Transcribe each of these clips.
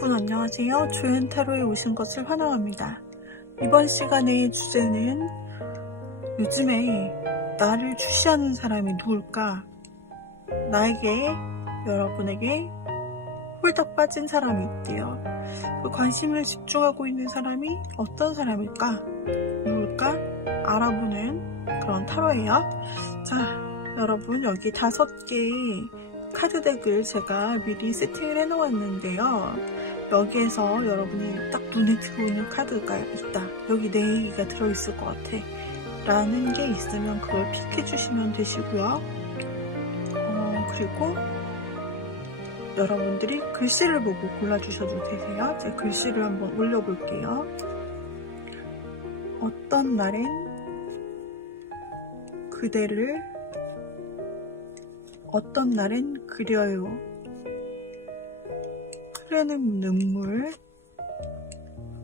여러분 안녕하세요. 조연타로에 오신 것을 환영합니다. 이번 시간의 주제는 요즘에 나를 주시하는 사람이 누굴까? 나에게, 여러분에게 홀딱 빠진 사람이 있대요. 그 관심을 집중하고 있는 사람이 어떤 사람일까? 누굴까? 알아보는 그런 타로예요. 자, 여러분 여기 5개의 카드 덱을 제가 미리 세팅을 해 놓았는데요. 여기에서 여러분이 딱 눈에 들어오는 카드가 있다, 여기 내 얘기가 들어있을 것 같아 라는 게 있으면 그걸 픽해 주시면 되시고요. 그리고 여러분들이 글씨를 보고 골라주셔도 되세요. 제가 글씨를 한번 올려볼게요. 어떤 날엔 그대를, 어떤 날엔 그려요, 흐르는 눈물,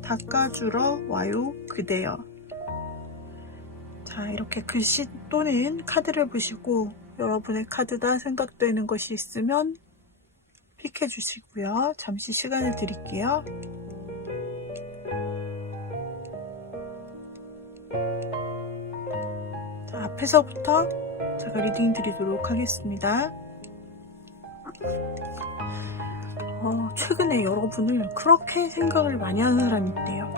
닦아주러 와요 그대여. 자, 이렇게 글씨 또는 카드를 보시고 여러분의 카드다 생각되는 것이 있으면 픽해 주시고요. 잠시 시간을 드릴게요. 자, 앞에서부터 제가 리딩 드리도록 하겠습니다. 최근에 여러분을 그렇게 생각을 많이 하는 사람이 있대요.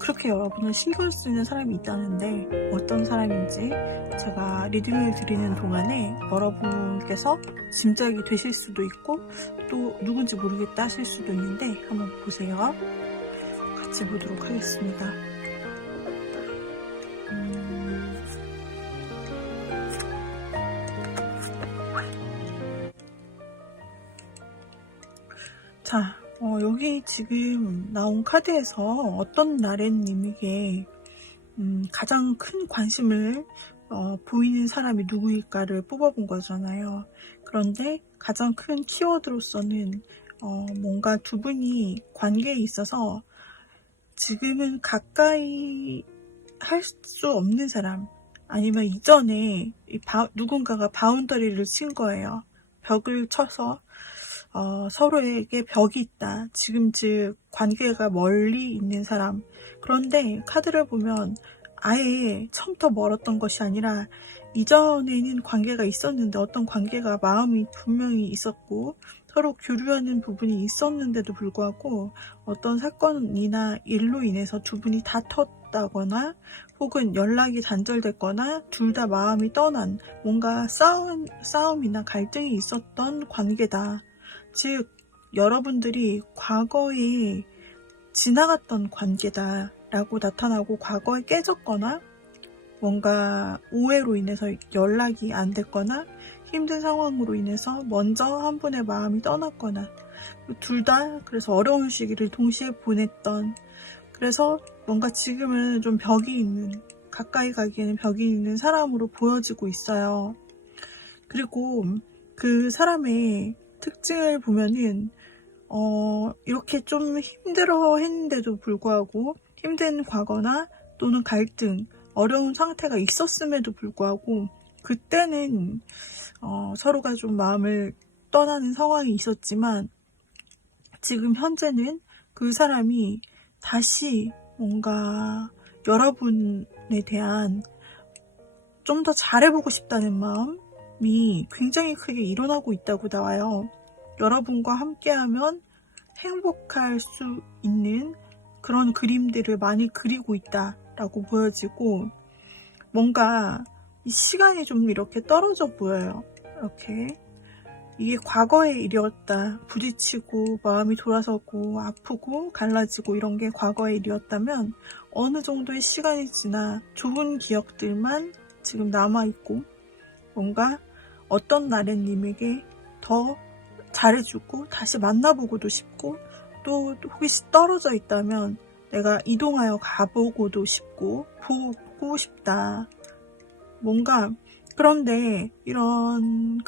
그렇게 여러분을 신경 쓰는 사람이 있다는데 어떤 사람인지 제가 리딩을 드리는 동안에 여러분께서 짐작이 되실 수도 있고 또 누군지 모르겠다 하실 수도 있는데 한번 보세요. 같이 보도록 하겠습니다. 자, 여기 지금 나온 카드에서 어떤 나래님에게 가장 큰 관심을 보이는 사람이 누구일까를 뽑아본 거잖아요. 그런데 가장 큰 키워드로서는 뭔가 두 분이 관계에 있어서 지금은 가까이 할 수 없는 사람, 아니면 이전에 누군가가 바운더리를 친 거예요. 벽을 쳐서 서로에게 벽이 있다. 지금 즉 관계가 멀리 있는 사람. 그런데 카드를 보면 아예 처음부터 멀었던 것이 아니라 이전에는 관계가 있었는데 어떤 관계가 마음이 분명히 있었고 서로 교류하는 부분이 있었는데도 불구하고 어떤 사건이나 일로 인해서 두 분이 다퉜다거나 혹은 연락이 단절됐거나 둘 다 마음이 떠난 뭔가 싸움이나 갈등이 있었던 관계다. 즉 여러분들이 과거에 지나갔던 관계다 라고 나타나고, 과거에 깨졌거나 뭔가 오해로 인해서 연락이 안 됐거나 힘든 상황으로 인해서 먼저 한 분의 마음이 떠났거나 둘 다 그래서 어려운 시기를 동시에 보냈던, 그래서 뭔가 지금은 좀 벽이 있는, 가까이 가기에는 벽이 있는 사람으로 보여지고 있어요. 그리고 그 사람의 특징을 보면은 이렇게 좀 힘들어 했는데도 불구하고 힘든 과거나 또는 갈등, 어려운 상태가 있었음에도 불구하고 그때는 서로가 좀 마음을 떠나는 상황이 있었지만 지금 현재는 그 사람이 다시 뭔가 여러분에 대한 좀 더 잘해보고 싶다는 마음이 굉장히 크게 일어나고 있다고 나와요. 여러분과 함께하면 행복할 수 있는 그런 그림들을 많이 그리고 있다라고 보여지고, 뭔가 이 시간이 좀 이렇게 떨어져 보여요. 이렇게 이게 과거의 일이었다, 부딪히고 마음이 돌아서고 아프고 갈라지고 이런 게 과거의 일이었다면 어느 정도의 시간이 지나 좋은 기억들만 지금 남아있고 뭔가 어떤 나래님에게 더 잘해주고 다시 만나보고도 싶고 또 혹시 떨어져 있다면 내가 이동하여 가보고도 싶고 보고 싶다. 뭔가 그런데 이런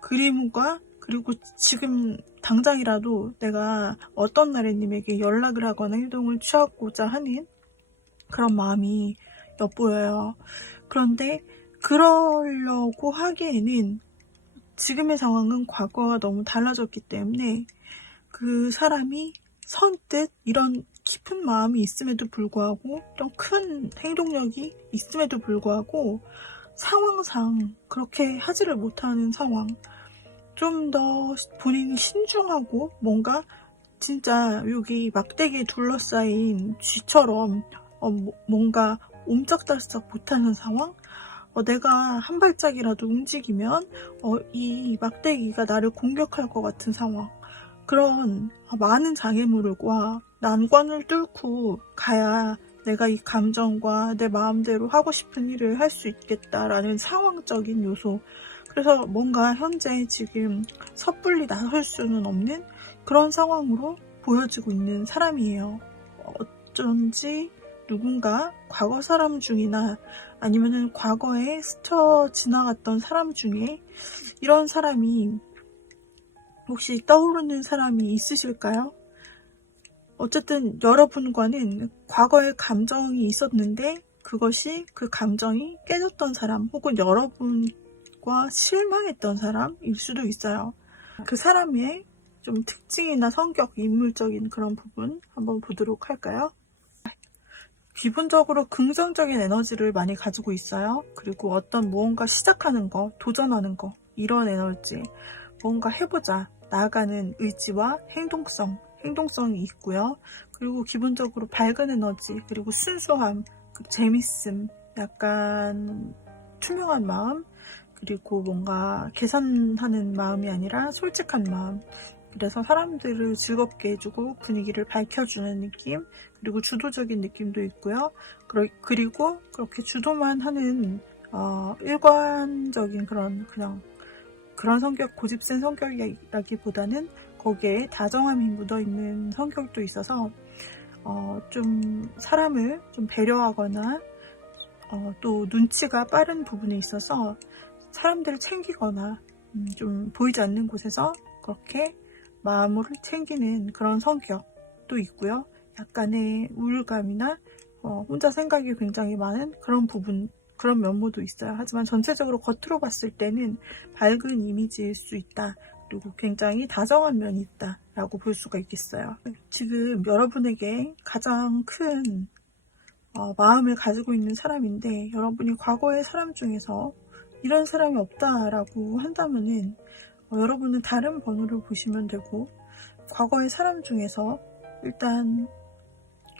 그림과 그리고 지금 당장이라도 내가 어떤 나래님에게 연락을 하거나 행동을 취하고자 하는 그런 마음이 엿보여요. 그런데 그러려고 하기에는 지금의 상황은 과거와 너무 달라졌기 때문에 그 사람이 선뜻 이런 깊은 마음이 있음에도 불구하고, 이런 큰 행동력이 있음에도 불구하고 상황상 그렇게 하지를 못하는 상황, 좀 더 본인이 신중하고 뭔가 진짜 여기 막대기에 둘러싸인 쥐처럼 뭔가 옴짝달싹 못하는 상황, 내가 한 발짝이라도 움직이면 이 막대기가 나를 공격할 것 같은 상황, 그런 많은 장애물과 난관을 뚫고 가야 내가 이 감정과 내 마음대로 하고 싶은 일을 할 수 있겠다라는 상황적인 요소. 그래서 뭔가 현재 지금 섣불리 나설 수는 없는 그런 상황으로 보여지고 있는 사람이에요. 어쩐지 누군가 과거 사람 중이나 아니면은 과거에 스쳐 지나갔던 사람 중에 이런 사람이 혹시 떠오르는 사람이 있으실까요? 어쨌든 여러분과는 과거의 감정이 있었는데 그것이 그 감정이 깨졌던 사람, 혹은 여러분과 실망했던 사람일 수도 있어요. 그 사람의 좀 특징이나 성격, 인물적인 그런 부분 한번 보도록 할까요? 기본적으로 긍정적인 에너지를 많이 가지고 있어요. 그리고 어떤 무언가 시작하는 거, 도전하는 거, 이런 에너지, 뭔가 해보자, 나아가는 의지와 행동성이 있고요. 그리고 기본적으로 밝은 에너지, 그리고 순수함, 재밌음, 약간 투명한 마음, 그리고 뭔가 계산하는 마음이 아니라 솔직한 마음. 그래서 사람들을 즐겁게 해주고 분위기를 밝혀주는 느낌, 그리고 주도적인 느낌도 있고요. 그리고 그렇게 주도만 하는 일관적인 그런 성격, 고집센 성격이라기보다는 거기에 다정함이 묻어있는 성격도 있어서 좀 사람을 좀 배려하거나 또 눈치가 빠른 부분에 있어서 사람들을 챙기거나 좀 보이지 않는 곳에서 그렇게 마음을 챙기는 그런 성격도 있고요. 약간의 우울감이나 혼자 생각이 굉장히 많은 그런 부분, 그런 면모도 있어요. 하지만 전체적으로 겉으로 봤을 때는 밝은 이미지일 수 있다. 그리고 굉장히 다정한 면이 있다 라고 볼 수가 있겠어요. 지금 여러분에게 가장 큰 마음을 가지고 있는 사람인데, 여러분이 과거의 사람 중에서 이런 사람이 없다라고 한다면은 여러분은 다른 번호를 보시면 되고, 과거의 사람 중에서 일단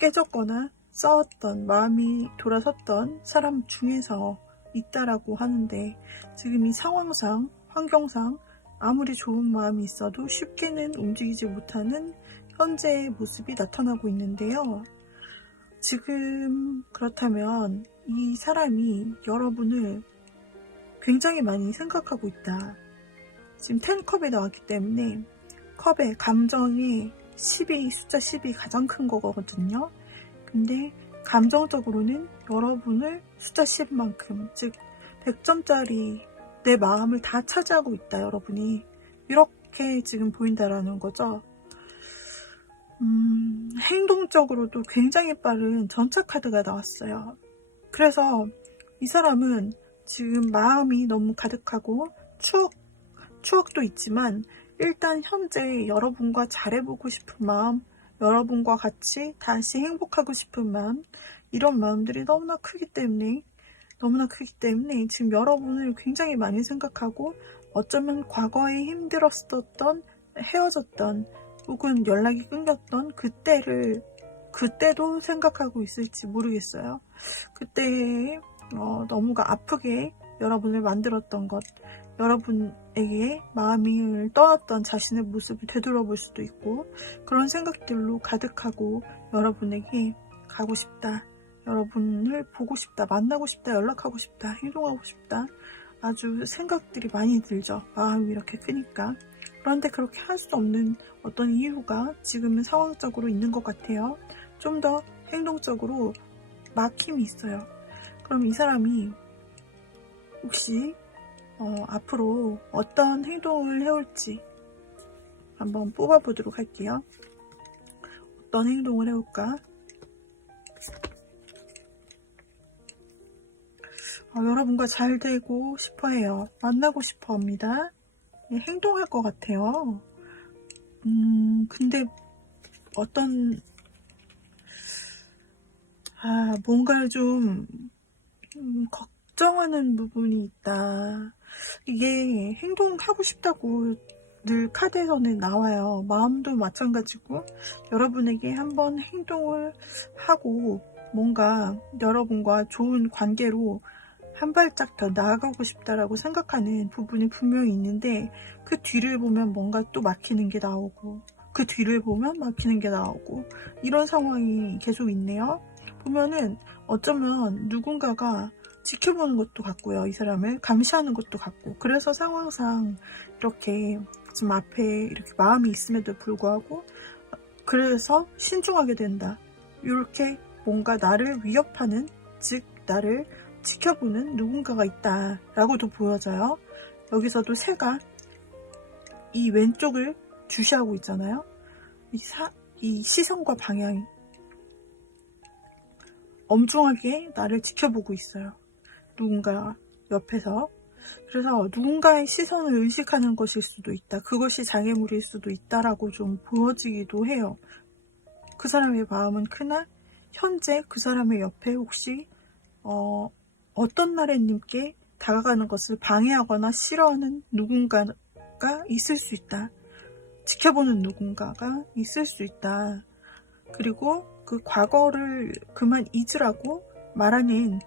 깨졌거나 싸웠던, 마음이 돌아섰던 사람 중에서 있다라고 하는데, 지금 이 상황상, 환경상 아무리 좋은 마음이 있어도 쉽게는 움직이지 못하는 현재의 모습이 나타나고 있는데요. 지금 그렇다면 이 사람이 여러분을 굉장히 많이 생각하고 있다. 지금 10컵이 나왔기 때문에 컵에 감정이 10이, 숫자 10이 가장 큰 거거든요. 근데 감정적으로는 여러분을 숫자 10만큼, 즉 100점짜리 내 마음을 다 차지하고 있다, 여러분이. 이렇게 지금 보인다라는 거죠. 행동적으로도 굉장히 빠른 전차 카드가 나왔어요. 그래서 이 사람은 지금 마음이 너무 가득하고 추억도 있지만, 일단 현재 여러분과 잘해보고 싶은 마음, 여러분과 같이 다시 행복하고 싶은 마음, 이런 마음들이 너무나 크기 때문에 지금 여러분을 굉장히 많이 생각하고, 어쩌면 과거에 힘들었었던, 헤어졌던, 혹은 연락이 끊겼던 그때도 생각하고 있을지 모르겠어요. 그때 너무가 아프게 여러분을 만들었던 것, 여러분에게 마음을 떠났던 자신의 모습을 되돌아볼 수도 있고, 그런 생각들로 가득하고, 여러분에게 가고 싶다, 여러분을 보고 싶다, 만나고 싶다, 연락하고 싶다, 행동하고 싶다, 아주 생각들이 많이 들죠. 마음이 이렇게 크니까. 그런데 그렇게 할 수 없는 어떤 이유가 지금은 상황적으로 있는 것 같아요. 좀 더 행동적으로 막힘이 있어요. 그럼 이 사람이 혹시 앞으로 어떤 행동을 해올지 한번 뽑아보도록 할게요. 어떤 행동을 해올까? 여러분과 잘 되고 싶어 해요. 만나고 싶어 합니다. 행동할 것 같아요. 근데 뭔가를 좀 걱정하는 부분이 있다. 이게 행동하고 싶다고 늘 카드에서는 나와요. 마음도 마찬가지고 여러분에게 한번 행동을 하고 뭔가 여러분과 좋은 관계로 한 발짝 더 나아가고 싶다라고 생각하는 부분이 분명히 있는데, 그 뒤를 보면 뭔가 또 막히는 게 나오고, 그 뒤를 보면 막히는 게 나오고, 이런 상황이 계속 있네요. 보면은 어쩌면 누군가가 지켜보는 것도 같고요. 이 사람을 감시하는 것도 같고, 그래서 상황상 이렇게 지금 앞에 이렇게 마음이 있음에도 불구하고 그래서 신중하게 된다. 이렇게 뭔가 나를 위협하는, 즉 나를 지켜보는 누군가가 있다라고도 보여져요. 여기서도 새가 이 왼쪽을 주시하고 있잖아요. 이 시선과 방향이 엄중하게 나를 지켜보고 있어요. 누군가 옆에서. 그래서 누군가의 시선을 의식하는 것일 수도 있다. 그것이 장애물일 수도 있다라고 좀 보여지기도 해요. 그 사람의 마음은 크나 현재 그 사람의 옆에 혹시 어떤 나래님께 다가가는 것을 방해하거나 싫어하는 누군가가 있을 수 있다. 지켜보는 누군가가 있을 수 있다. 그리고 그 과거를 그만 잊으라고 말하는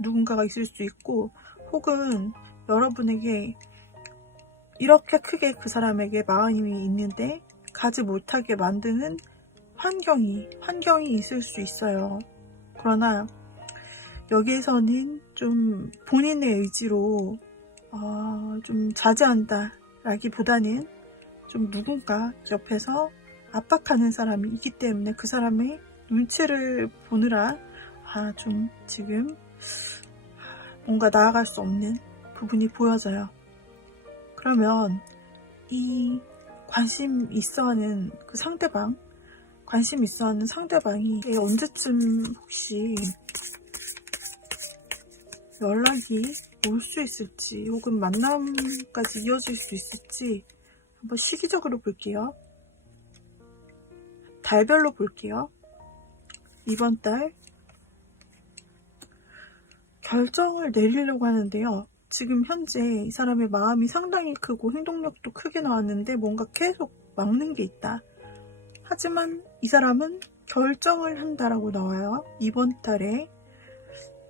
누군가가 있을 수 있고, 혹은 여러분에게 이렇게 크게 그 사람에게 마음이 있는데 가지 못하게 만드는 환경이 있을 수 있어요. 그러나 여기에서는 좀 본인의 의지로 좀 자제한다 라기보다는 좀 누군가 옆에서 압박하는 사람이 있기 때문에 그 사람의 눈치를 보느라 좀 지금 뭔가 나아갈 수 없는 부분이 보여져요. 그러면 이 관심 있어하는 그 상대방, 관심 있어하는 상대방이 언제쯤 혹시 연락이 올 수 있을지, 혹은 만남까지 이어질 수 있을지 한번 시기적으로 볼게요. 달별로 볼게요. 이번 달 결정을 내리려고 하는데요. 지금 현재 이 사람의 마음이 상당히 크고 행동력도 크게 나왔는데 뭔가 계속 막는 게 있다. 하지만 이 사람은 결정을 한다라고 나와요. 이번 달에.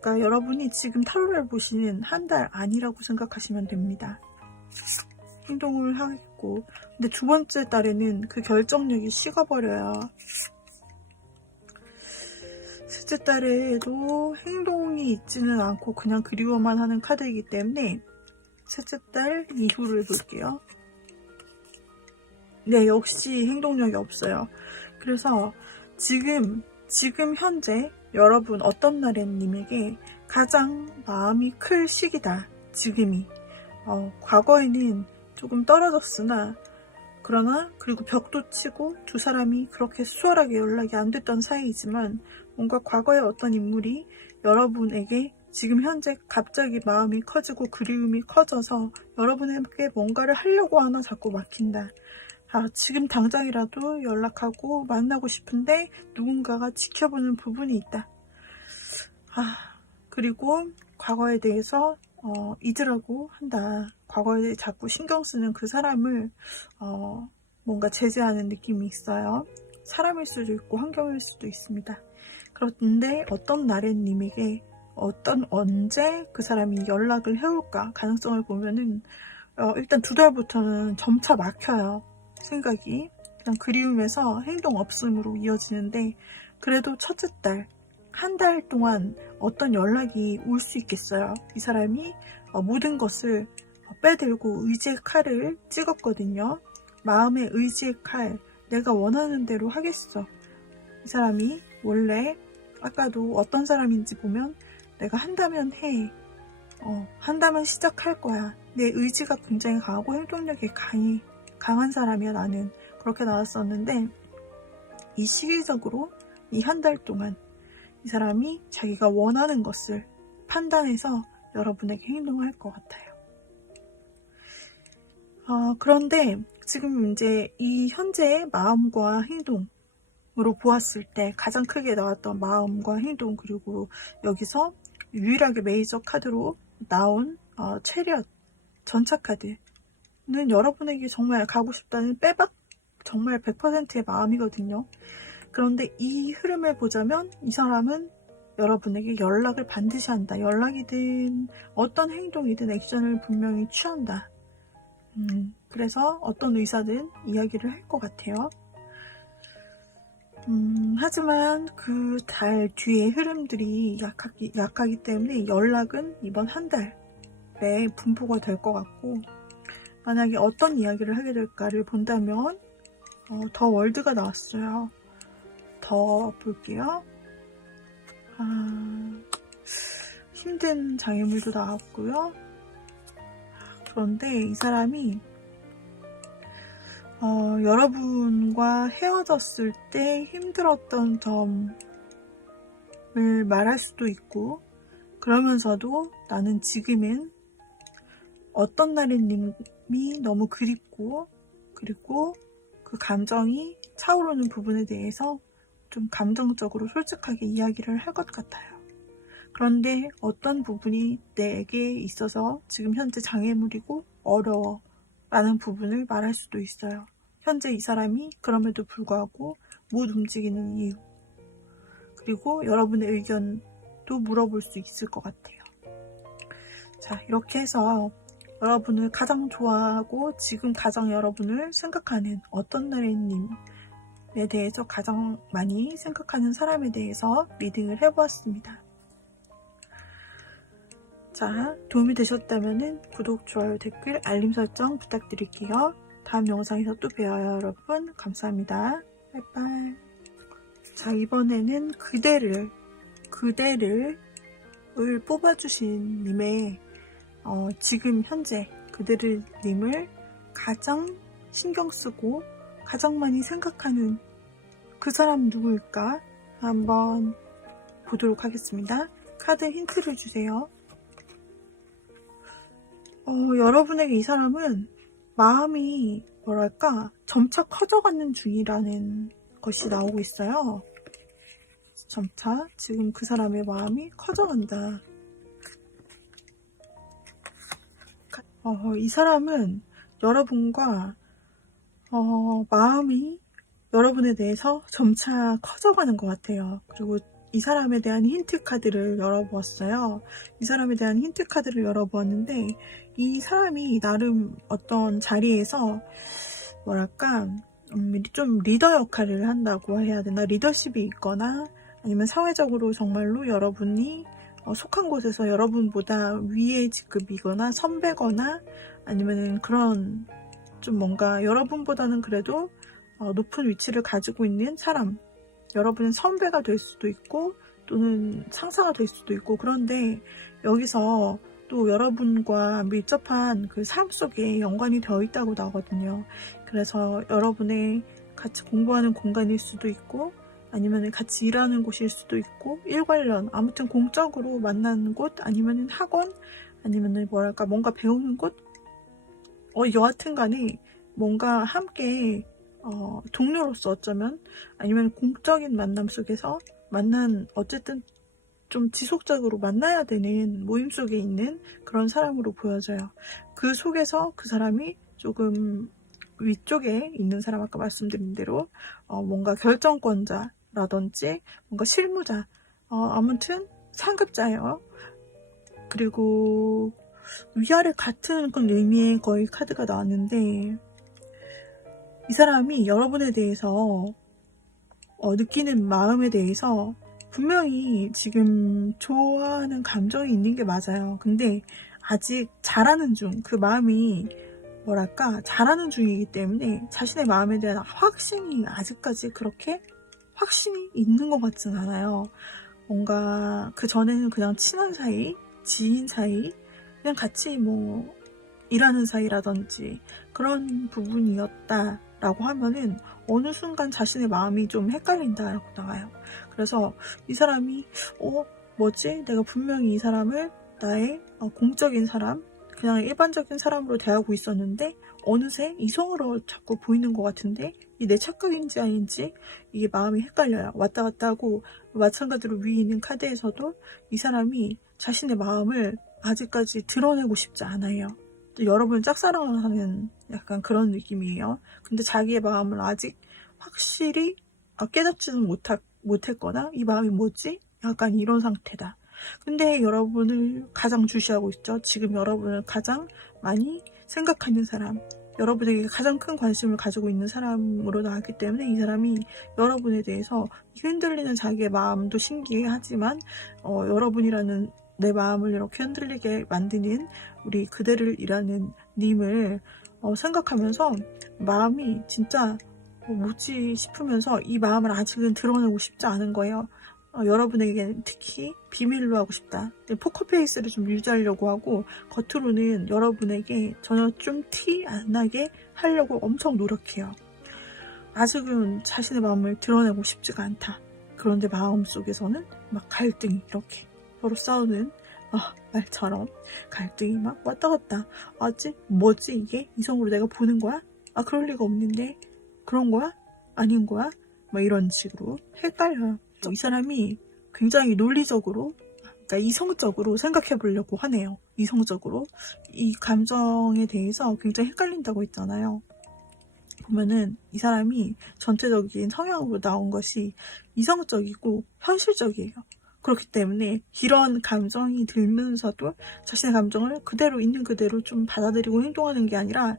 그러니까 여러분이 지금 타로를 보시는 한 달 아니라고 생각하시면 됩니다. 행동을 하겠고, 근데 두 번째 달에는 그 결정력이 식어버려요. 셋째 달에도 행동이 있지는 않고 그냥 그리워만 하는 카드이기 때문에 셋째 달 이후를 볼게요. 네, 역시 행동력이 없어요. 그래서 지금 현재 여러분 어떤 나래님에게 가장 마음이 클 시기다. 지금이. 과거에는 조금 떨어졌으나, 그리고 벽도 치고 두 사람이 그렇게 수월하게 연락이 안 됐던 사이이지만, 뭔가 과거의 어떤 인물이 여러분에게 지금 현재 갑자기 마음이 커지고 그리움이 커져서 여러분에게 뭔가를 하려고 하나 자꾸 막힌다. 지금 당장이라도 연락하고 만나고 싶은데 누군가가 지켜보는 부분이 있다. 그리고 과거에 대해서 잊으라고 한다. 과거에 자꾸 신경 쓰는 그 사람을 뭔가 제재하는 느낌이 있어요. 사람일 수도 있고 환경일 수도 있습니다. 그런데 어떤 나래님에게 언제 그 사람이 연락을 해올까 가능성을 보면은 일단 두 달부터는 점차 막혀요. 생각이 그냥 그리움에서 행동 없음으로 이어지는데, 그래도 첫째 달 한 달 동안 어떤 연락이 올 수 있겠어요. 이 사람이 모든 것을 빼들고 의지의 칼을 찍었거든요. 마음의 의지의 칼, 내가 원하는 대로 하겠어. 이 사람이 원래 아까도 어떤 사람인지 보면 내가 한다면 해. 한다면 시작할 거야. 내 의지가 굉장히 강하고 행동력이 강한 사람이야 나는. 그렇게 나왔었는데, 이 시기적으로 이 한 달 동안 이 사람이 자기가 원하는 것을 판단해서 여러분에게 행동할 것 같아요. 그런데 지금 이제 이 현재의 마음과 행동으로 보았을 때 가장 크게 나왔던 마음과 행동, 그리고 여기서 유일하게 메이저 카드로 나온 체리엇 전차 카드는 여러분에게 정말 가고 싶다는 빼박 정말 100%의 마음이거든요. 그런데 이 흐름을 보자면 이 사람은 여러분에게 연락을 반드시 한다. 연락이든 어떤 행동이든 액션을 분명히 취한다. 그래서 어떤 의사든 이야기를 할 것 같아요. 하지만 그 달 뒤의 흐름들이 약하기 때문에 연락은 이번 한 달에 분포가 될 것 같고, 만약에 어떤 이야기를 하게 될까를 본다면 더 월드가 나왔어요. 더 볼게요. 힘든 장애물도 나왔고요. 그런데 이 사람이 여러분과 헤어졌을 때 힘들었던 점을 말할 수도 있고, 그러면서도 나는 지금은 어떤 날인 님이 너무 그립고, 그리고 그 감정이 차오르는 부분에 대해서 좀 감정적으로 솔직하게 이야기를 할 것 같아요. 그런데 어떤 부분이 내게 있어서 지금 현재 장애물이고 어려워 라는 부분을 말할 수도 있어요. 현재 이 사람이 그럼에도 불구하고 못 움직이는 이유, 그리고 여러분의 의견도 물어볼 수 있을 것 같아요. 자, 이렇게 해서 여러분을 가장 좋아하고 지금 가장 여러분을 생각하는 어떤 나래님에 대해서 가장 많이 생각하는 사람에 대해서 리딩을 해보았습니다. 자, 도움이 되셨다면 구독, 좋아요, 댓글, 알림 설정 부탁드릴게요. 다음 영상에서 또 봬요, 여러분. 감사합니다. 빠이빠이. 자, 이번에는 그대를 뽑아주신 님의 지금 현재 그대를 님을 가장 신경쓰고 가장 많이 생각하는 그 사람 누구일까 한번 보도록 하겠습니다. 카드 힌트를 주세요. 여러분에게 이 사람은 마음이 뭐랄까 점차 커져가는 중이라는 것이 나오고 있어요. 점차 지금 그 사람의 마음이 커져간다. 이 사람은 여러분과 마음이 여러분에 대해서 점차 커져가는 것 같아요. 그리고 이 사람에 대한 힌트 카드를 열어보았어요. 이 사람에 대한 힌트 카드를 열어보았는데 이 사람이 나름 어떤 자리에서 뭐랄까 좀 리더 역할을 한다고 해야 되나, 리더십이 있거나 아니면 사회적으로 정말로 여러분이 속한 곳에서 여러분보다 위의 직급이거나 선배거나 아니면 그런 좀 뭔가 여러분보다는 그래도 높은 위치를 가지고 있는 사람, 여러분은 선배가 될 수도 있고 또는 상사가 될 수도 있고, 그런데 여기서 또 여러분과 밀접한 그 삶 속에 연관이 되어 있다고 나오거든요. 그래서 여러분의 같이 공부하는 공간일 수도 있고 아니면 같이 일하는 곳일 수도 있고 일 관련 아무튼 공적으로 만나는 곳 아니면 학원 아니면 뭐랄까 뭔가 배우는 곳, 여하튼 간에 뭔가 함께 동료로서 어쩌면 아니면 공적인 만남 속에서 어쨌든 좀 지속적으로 만나야 되는 모임 속에 있는 그런 사람으로 보여져요. 그 속에서 그 사람이 조금 위쪽에 있는 사람, 아까 말씀드린 대로 뭔가 결정권자라든지 뭔가 실무자, 아무튼 상급자예요. 그리고 위아래 같은 그런 의미의 거의 카드가 나왔는데 이 사람이 여러분에 대해서 느끼는 마음에 대해서 분명히 지금 좋아하는 감정이 있는 게 맞아요. 근데 아직 자라는 중, 그 마음이 뭐랄까 자라는 중이기 때문에 자신의 마음에 대한 확신이 아직까지 그렇게 확신이 있는 것 같진 않아요. 뭔가 그 전에는 그냥 친한 사이, 지인 사이, 그냥 같이 뭐 일하는 사이라든지 그런 부분이었다라고 하면은 어느 순간 자신의 마음이 좀 헷갈린다라고 나와요. 그래서 이 사람이 뭐지? 내가 분명히 이 사람을 나의 공적인 사람, 그냥 일반적인 사람으로 대하고 있었는데 어느새 이성으로 자꾸 보이는 것 같은데 이 내 착각인지 아닌지 이게 마음이 헷갈려요. 왔다 갔다 하고, 마찬가지로 위에 있는 카드에서도 이 사람이 자신의 마음을 아직까지 드러내고 싶지 않아요. 여러분을 짝사랑을 하는 약간 그런 느낌이에요. 근데 자기의 마음을 아직 확실히 깨닫지는 못했거나 이 마음이 뭐지? 약간 이런 상태다. 근데 여러분을 가장 주시하고 있죠. 지금 여러분을 가장 많이 생각하는 사람, 여러분에게 가장 큰 관심을 가지고 있는 사람으로 나왔기 때문에 이 사람이 여러분에 대해서 흔들리는 자기의 마음도 신기하지만 여러분이라는 내 마음을 이렇게 흔들리게 만드는 우리 그대를 일하는 님을 생각하면서 마음이 진짜 뭐지 싶으면서 이 마음을 아직은 드러내고 싶지 않은 거예요. 여러분에게는 특히 비밀로 하고 싶다. 포커페이스를 좀 유지하려고 하고 겉으로는 여러분에게 전혀 좀 티 안 나게 하려고 엄청 노력해요. 아직은 자신의 마음을 드러내고 싶지가 않다. 그런데 마음속에서는 막 갈등이 이렇게 서로 싸우는 말처럼 갈등이 막 왔다 갔다. 뭐지 이게? 이성으로 내가 보는 거야? 그럴 리가 없는데 그런 거야? 아닌 거야? 막 이런 식으로 헷갈려요. 이 사람이 굉장히 논리적으로, 그러니까 이성적으로 생각해 보려고 하네요. 이성적으로. 이 감정에 대해서 굉장히 헷갈린다고 했잖아요. 보면은 이 사람이 전체적인 성향으로 나온 것이 이성적이고 현실적이에요. 그렇기 때문에 이런 감정이 들면서도 자신의 감정을 그대로 있는 그대로 좀 받아들이고 행동하는 게 아니라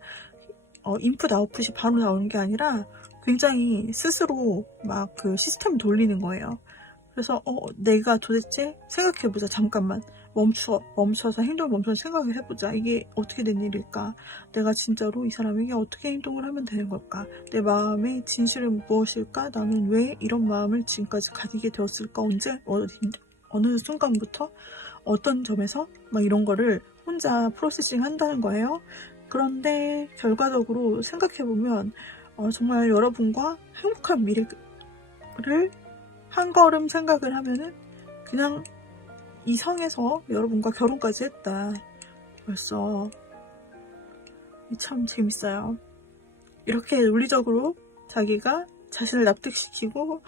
인풋 아웃풋이 바로 나오는 게 아니라 굉장히 스스로 막 그 시스템 돌리는 거예요. 그래서 내가 도대체 생각해보자. 잠깐만 멈춰서 행동을 멈춰서 생각을 해보자. 이게 어떻게 된 일일까? 내가 진짜로 이 사람에게 어떻게 행동을 하면 되는 걸까? 내 마음의 진실은 무엇일까? 나는 왜 이런 마음을 지금까지 가지게 되었을까? 언제 어느 순간부터 어떤 점에서 막 이런 거를 혼자 프로세싱 한다는 거예요. 그런데 결과적으로 생각해보면 정말 여러분과 행복한 미래를 한 걸음 생각을 하면은 그냥 이성에서 여러분과 결혼까지 했다. 벌써 참 재밌어요. 이렇게 논리적으로 자기가 자신을 납득시키고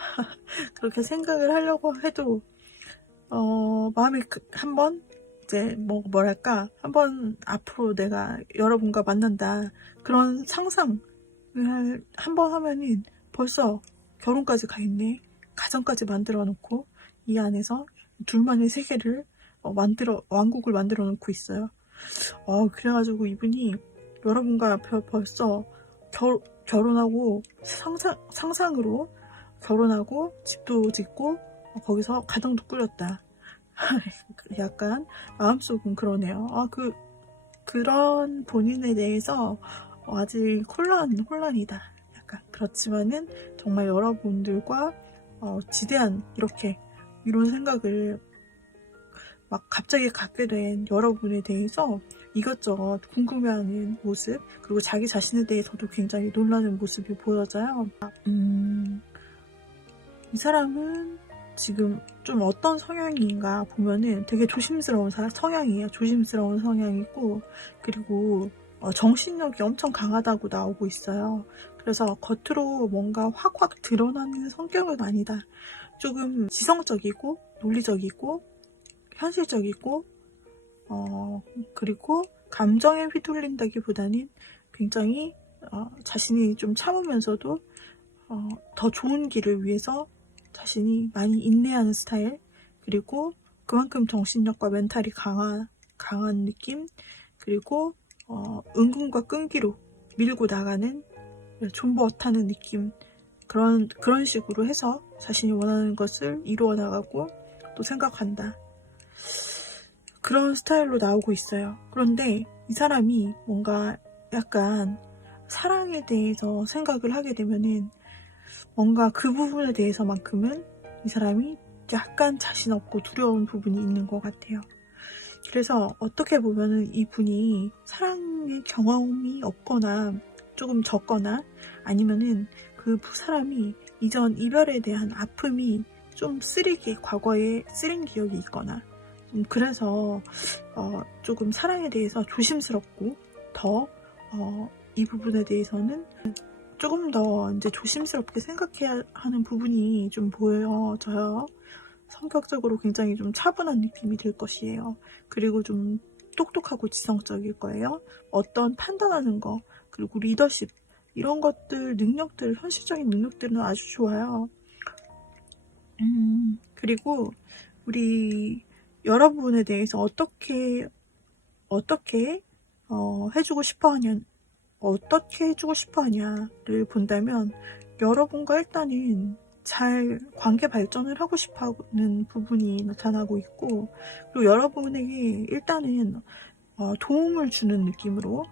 그렇게 생각을 하려고 해도 마음이 한번 이제 뭐랄까 한번 앞으로 내가 여러분과 만난다 그런 상상을 한번 하면은 벌써 결혼까지 가 있네. 가정까지 만들어 놓고 이 안에서 둘만의 세계를 왕국을 만들어 놓고 있어요. 그래가지고 이분이 여러분과 벌써 결혼하고 상상으로 결혼하고 집도 짓고 거기서 가정도 꾸렸다. 약간 마음속은 그러네요. 그런 본인에 대해서 아직 혼란이다. 약간 그렇지만은 정말 여러분들과 지대한 이런 생각을 막 갑자기 갖게 된 여러분에 대해서 이것저것 궁금해하는 모습, 그리고 자기 자신에 대해서도 굉장히 놀라는 모습이 보여져요. 이 사람은 지금 좀 어떤 성향인가 보면은 되게 조심스러운 성향이에요. 조심스러운 성향이고, 그리고 정신력이 엄청 강하다고 나오고 있어요. 그래서 겉으로 뭔가 확 드러나는 성격은 아니다. 조금 지성적이고 논리적이고 현실적이고 그리고 감정에 휘둘린다기보다는 굉장히 자신이 좀 참으면서도 더 좋은 길을 위해서 자신이 많이 인내하는 스타일, 그리고 그만큼 정신력과 멘탈이 강한 느낌, 그리고 은근과 끈기로 밀고 나가는 존버타는 느낌, 그런 식으로 해서 자신이 원하는 것을 이루어 나가고 또 생각한다. 그런 스타일로 나오고 있어요. 그런데 이 사람이 뭔가 약간 사랑에 대해서 생각을 하게 되면은 뭔가 그 부분에 대해서만큼은 이 사람이 약간 자신 없고 두려운 부분이 있는 것 같아요. 그래서 어떻게 보면은 이분이 사랑의 경험이 없거나 조금 적거나 아니면은 그 사람이 이전 이별에 대한 아픔이 좀 과거에 쓰린 기억이 있거나 그래서 조금 사랑에 대해서 조심스럽고 더 이 부분에 대해서는 조금 더 이제 조심스럽게 생각해야 하는 부분이 좀 보여져요. 성격적으로 굉장히 좀 차분한 느낌이 들 것이에요. 그리고 좀 똑똑하고 지성적일 거예요. 어떤 판단하는 거, 그리고 리더십, 이런 것들, 능력들, 현실적인 능력들은 아주 좋아요. 그리고 우리 여러분에 대해서 어떻게 해주고 싶어 하냐를 본다면, 여러분과 일단은 잘 관계 발전을 하고 싶어 하는 부분이 나타나고 있고, 그리고 여러분에게 일단은 도움을 주는 느낌으로,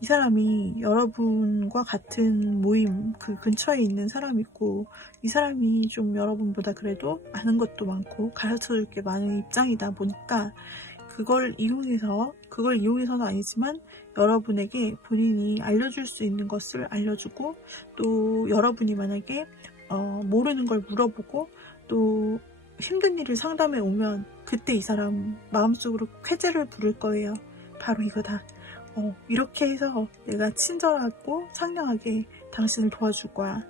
이 사람이 여러분과 같은 모임 그 근처에 있는 사람이고, 이 사람이 좀 여러분보다 그래도 아는 것도 많고 가르쳐줄 게 많은 입장이다 보니까, 그걸 이용해서는 아니지만 여러분에게 본인이 알려줄 수 있는 것을 알려주고, 또 여러분이 만약에 모르는 걸 물어보고, 또 힘든 일을 상담해 오면 그때 이 사람 마음속으로 쾌재를 부를 거예요. 바로 이거다. 이렇게 해서 내가 친절하고 상냥하게 당신을 도와줄 거야.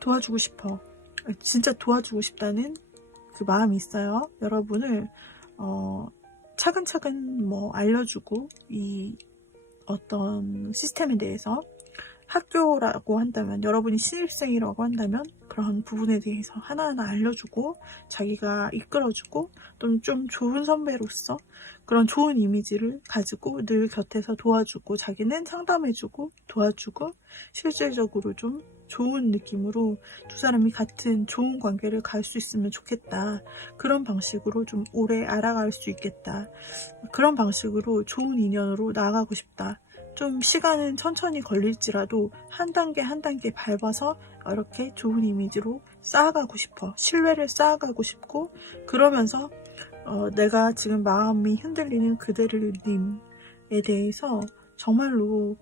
도와주고 싶어. 진짜 도와주고 싶다는 그 마음이 있어요. 여러분을 차근차근 알려주고, 이 어떤 시스템에 대해서, 학교라고 한다면, 여러분이 신입생이라고 한다면 그런 부분에 대해서 하나하나 알려주고, 자기가 이끌어주고, 또 좀 좋은 선배로서 그런 좋은 이미지를 가지고 늘 곁에서 도와주고, 자기는 상담해주고 도와주고, 실질적으로 좀 좋은 느낌으로 두 사람이 같은 좋은 관계를 갈 수 있으면 좋겠다. 그런 방식으로 좀 오래 알아갈 수 있겠다. 그런 방식으로 좋은 인연으로 나아가고 싶다. 좀 시간은 천천히 걸릴지라도 한 단계 한 단계 밟아서 이렇게 좋은 이미지로 쌓아가고 싶어. 신뢰를 쌓아가고 싶고, 그러면서 내가 지금 마음이 흔들리는 그대를님에 대해서 정말로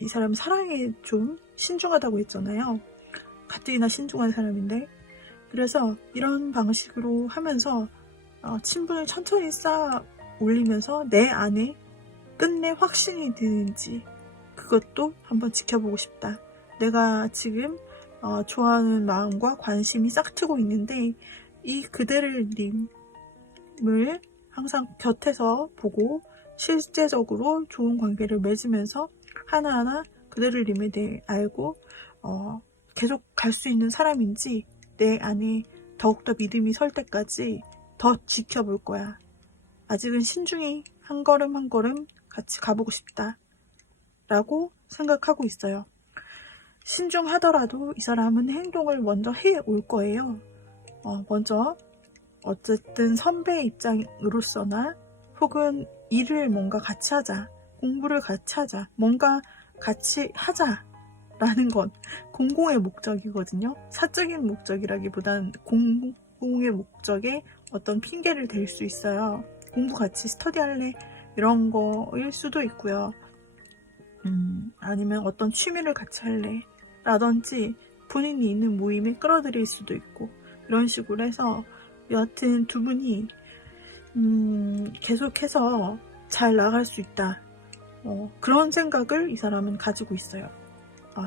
이 사람 사랑에 좀 신중하다고 했잖아요. 가뜩이나 신중한 사람인데, 그래서 이런 방식으로 하면서 친분을 천천히 쌓아 올리면서 내 안에 끝내 확신이 드는지, 그것도 한번 지켜보고 싶다. 내가 지금 좋아하는 마음과 관심이 싹트고 있는데, 이 그대를님을 항상 곁에서 보고 실제적으로 좋은 관계를 맺으면서 하나하나 그대를님에 대해 알고 계속 갈 수 있는 사람인지, 내 안에 더욱더 믿음이 설 때까지 더 지켜볼 거야. 아직은 신중히 한 걸음 한 걸음 같이 가보고 싶다 라고 생각하고 있어요. 신중하더라도 이 사람은 행동을 먼저 해 올 거예요. 먼저 어쨌든 선배의 입장으로서나, 혹은 일을 뭔가 같이 하자, 공부를 같이 하자, 뭔가 같이 하자라는 건 공공의 목적이거든요. 사적인 목적이라기보단 공공의 목적에 어떤 핑계를 댈 수 있어요. 공부 같이 스터디할래? 이런 거일 수도 있고요. 아니면 어떤 취미를 같이 할래? 라든지 본인이 있는 모임에 끌어들일 수도 있고, 이런 식으로 해서 여하튼 두 분이 계속해서 잘 나갈 수 있다. 그런 생각을 이 사람은 가지고 있어요.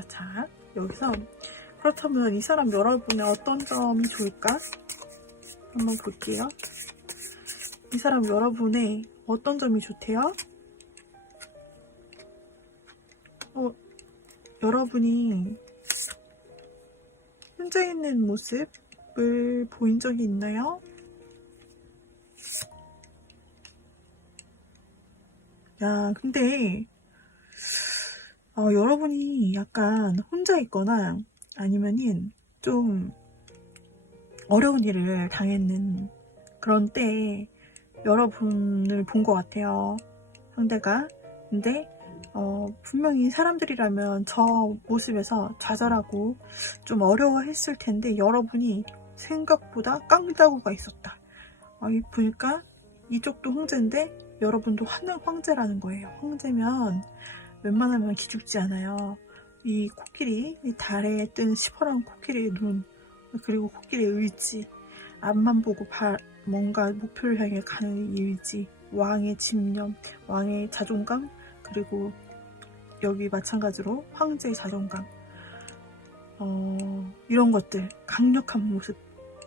자, 여기서 그렇다면 이 사람 여러분의 어떤 점이 좋을까? 한번 볼게요. 이 사람 여러분의 어떤 점이 좋대요? 여러분이 혼자 있는 모습을 보인 적이 있나요? 야, 근데 여러분이 약간 혼자 있거나 아니면은 좀 어려운 일을 당했는 그런 때에 여러분을 본 것 같아요, 상대가. 근데 분명히 사람들이라면 저 모습에서 좌절하고 좀 어려워했을 텐데, 여러분이 생각보다 깡다구가 있었다. 보니까 이쪽도 황제인데 여러분도 황제라는 거예요. 황제면 웬만하면 기죽지 않아요. 이 코끼리, 이 달에 뜬 시퍼런 코끼리의 눈, 그리고 코끼리의 의지, 앞만 보고 뭔가 목표를 향해 가는 의지, 왕의 집념, 왕의 자존감, 그리고 여기 마찬가지로 황제의 자존감, 이런 것들, 강력한 모습,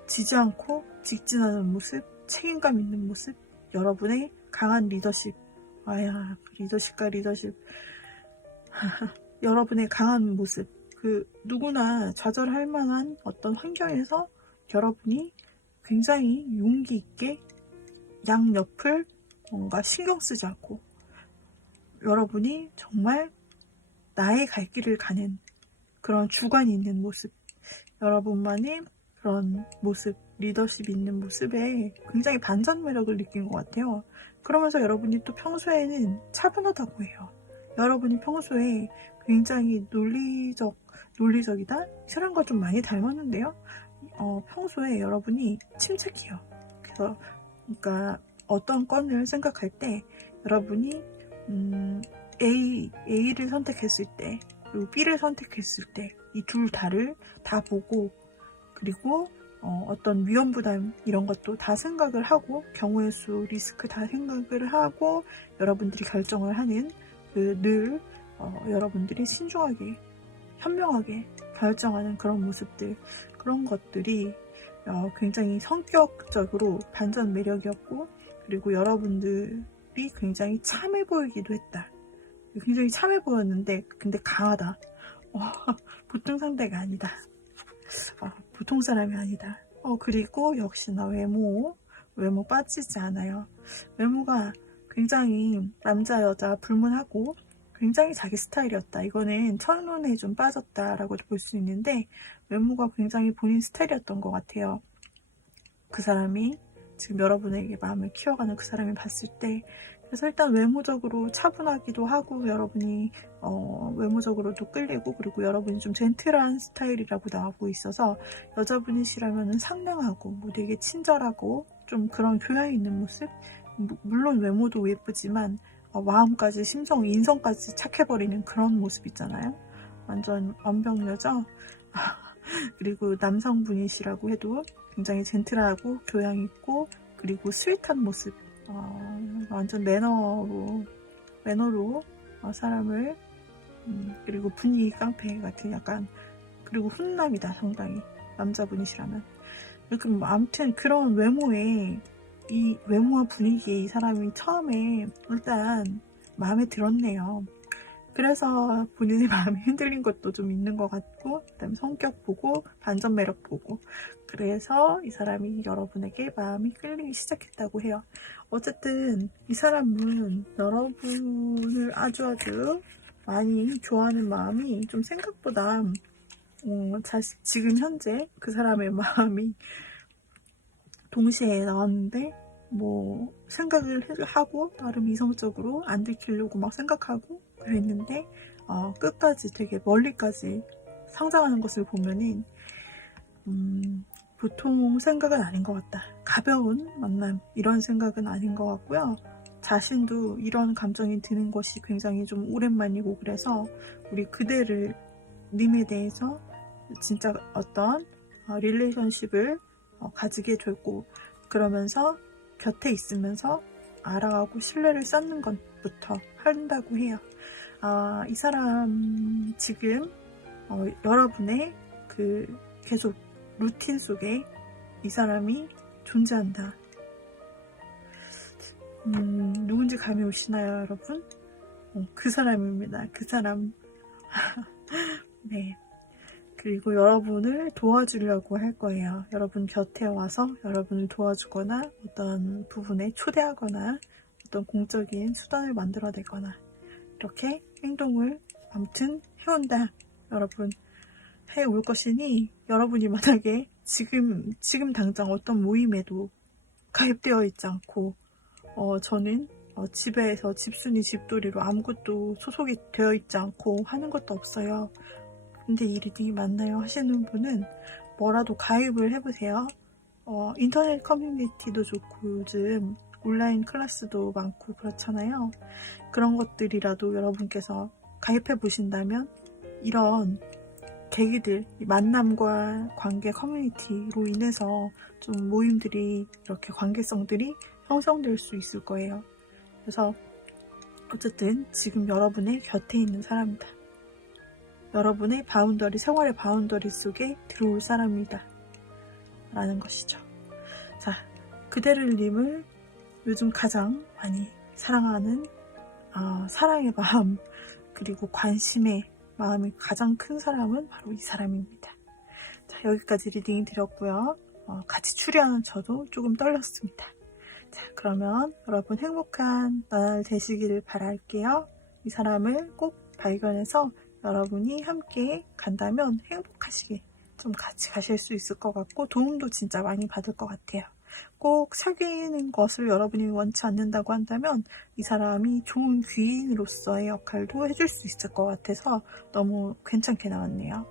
지지 않고 직진하는 모습, 책임감 있는 모습, 여러분의 강한 리더십, 리더십과 리더십, 여러분의 강한 모습, 누구나 좌절할 만한 어떤 환경에서 여러분이 굉장히 용기 있게 양옆을 뭔가 신경 쓰지 않고 여러분이 정말 나의 갈 길을 가는 그런 주관이 있는 모습, 여러분만의 그런 모습, 리더십 있는 모습에 굉장히 반전 매력을 느낀 것 같아요. 그러면서 여러분이 또 평소에는 차분하다고 해요. 여러분이 평소에 굉장히 논리적이다? 이 사람과 좀 많이 닮았는데요. 평소에 여러분이 침착해요. 그러니까 어떤 건을 생각할 때 여러분이 A를 선택했을 때 그리고 B를 선택했을 때 이 둘 다를 다 보고 그리고 어떤 위험부담 이런 것도 다 생각을 하고 경우의 수, 리스크 다 생각을 하고 여러분들이 결정을 하는 늘 여러분들이 신중하게 현명하게 결정하는 그런 모습들, 그런 것들이 굉장히 성격적으로 반전 매력이었고 그리고 여러분들이 굉장히 참해 보이기도 했다. 굉장히 참해 보였는데 근데 강하다. 보통 상대가 아니다. 보통 사람이 아니다. 그리고 역시나 외모 빠지지 않아요. 외모가 굉장히 남자 여자 불문하고 굉장히 자기 스타일이었다. 이거는 첫눈에 좀 빠졌다라고 볼 수 있는데 외모가 굉장히 본인 스타일이었던 것 같아요. 그 사람이 지금 여러분에게 마음을 키워가는 그 사람이 봤을 때 그래서 일단 외모적으로 차분하기도 하고 여러분이 외모적으로도 끌리고 그리고 여러분이 좀 젠틀한 스타일이라고 나오고 있어서 여자분이시라면 상냥하고 되게 친절하고 좀 그런 교양 있는 모습 물론 외모도 예쁘지만 마음까지 심성, 인성까지 착해버리는 그런 모습 있잖아요. 완전 완벽녀죠. 그리고 남성분이시라고 해도 굉장히 젠틀하고 교양 있고 그리고 스윗한 모습 완전 매너로 사람을 그리고 분위기 깡패 같은 약간 그리고 훈남이다 상당히 남자분이시라면 그럼 아무튼 그런 외모에 이 외모와 분위기에 이 사람이 처음에 일단 마음에 들었네요. 그래서 본인의 마음이 흔들린 것도 좀 있는 것 같고 그다음에 성격 보고 반전 매력 보고 그래서 이 사람이 여러분에게 마음이 끌리기 시작했다고 해요. 어쨌든 이 사람은 여러분을 아주 많이 좋아하는 마음이 좀 생각보다 지금 현재 그 사람의 마음이 동시에 나왔는데 생각을 하고 나름 이성적으로 안 들키려고 막 생각하고 그랬는데 끝까지 되게 멀리까지 성장하는 것을 보면은 보통 생각은 아닌 것 같다. 가벼운 만남 이런 생각은 아닌 것 같고요. 자신도 이런 감정이 드는 것이 굉장히 좀 오랜만이고 그래서 우리 그대를 님에 대해서 진짜 어떤 릴레이션십을 가지게 되고 그러면서 곁에 있으면서 알아가고 신뢰를 쌓는 것부터 한다고 해요. 이 사람 지금 여러분의 계속 루틴 속에 이 사람이 존재한다. 누군지 감이 오시나요, 여러분? 그 사람입니다. 그 사람. 네. 그리고 여러분을 도와주려고 할 거예요. 여러분 곁에 와서 여러분을 도와주거나 어떤 부분에 초대하거나 어떤 공적인 수단을 만들어내거나 이렇게 행동을 아무튼 해온다. 여러분 해올 것이니 여러분이 만약에 지금 당장 어떤 모임에도 가입되어 있지 않고 저는 집에서 집순이 집돌이로 아무것도 소속이 되어 있지 않고 하는 것도 없어요. 근데 이 리딩이 맞나요? 하시는 분은 뭐라도 가입을 해보세요. 인터넷 커뮤니티도 좋고 요즘 온라인 클래스도 많고 그렇잖아요. 그런 것들이라도 여러분께서 가입해 보신다면 이런 계기들, 이 만남과 관계 커뮤니티로 인해서 좀 모임들이 이렇게 관계성들이 형성될 수 있을 거예요. 그래서 어쨌든 지금 여러분의 곁에 있는 사람이다. 여러분의 바운더리, 생활의 바운더리 속에 들어올 사람이다. 라는 것이죠. 자, 그대를님을 요즘 가장 많이 사랑하는 사랑의 마음, 그리고 관심의 마음이 가장 큰 사람은 바로 이 사람입니다. 자, 여기까지 리딩 드렸고요. 같이 추리하는 저도 조금 떨렸습니다. 자, 그러면 여러분 행복한 날 되시기를 바랄게요. 이 사람을 꼭 발견해서 여러분이 함께 간다면 행복하시게 좀 같이 가실 수 있을 것 같고 도움도 진짜 많이 받을 것 같아요. 꼭 사귀는 것을 여러분이 원치 않는다고 한다면 이 사람이 좋은 귀인으로서의 역할도 해줄 수 있을 것 같아서 너무 괜찮게 나왔네요.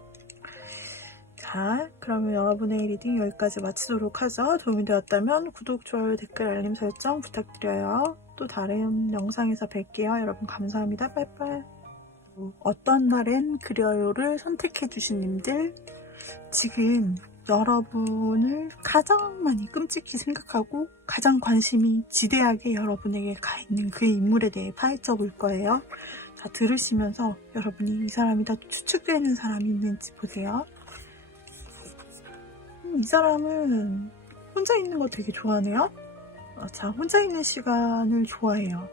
자, 그러면 여러분의 리딩 여기까지 마치도록 하죠. 도움이 되었다면 구독, 좋아요, 댓글, 알림 설정 부탁드려요. 또 다른 영상에서 뵐게요. 여러분 감사합니다. 빠이빠이. 어떤 날엔 그려요를 선택해주신 님들, 지금 여러분을 가장 많이 끔찍히 생각하고 가장 관심이 지대하게 여러분에게 가 있는 그 인물에 대해 파헤쳐 볼 거예요. 자, 들으시면서 여러분이 이 사람이 다 추측되는 사람이 있는지 보세요. 이 사람은 혼자 있는 거 되게 좋아하네요. 자, 혼자 있는 시간을 좋아해요.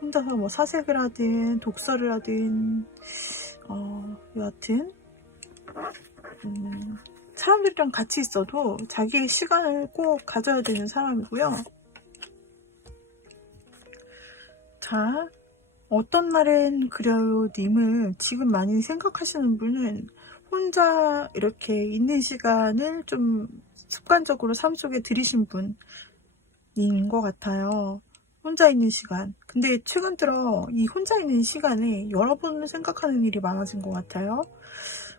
혼자서 뭐 사색을 하든 독서를 하든 여하튼 사람들이랑 같이 있어도 자기의 시간을 꼭 가져야 되는 사람이고요. 자, 어떤 날엔 그려요 님을 지금 많이 생각하시는 분은 혼자 이렇게 있는 시간을 좀 습관적으로 삶 속에 들이신 분인 것 같아요. 혼자 있는 시간. 근데 최근 들어 이 혼자 있는 시간에 여러분을 생각하는 일이 많아진 것 같아요.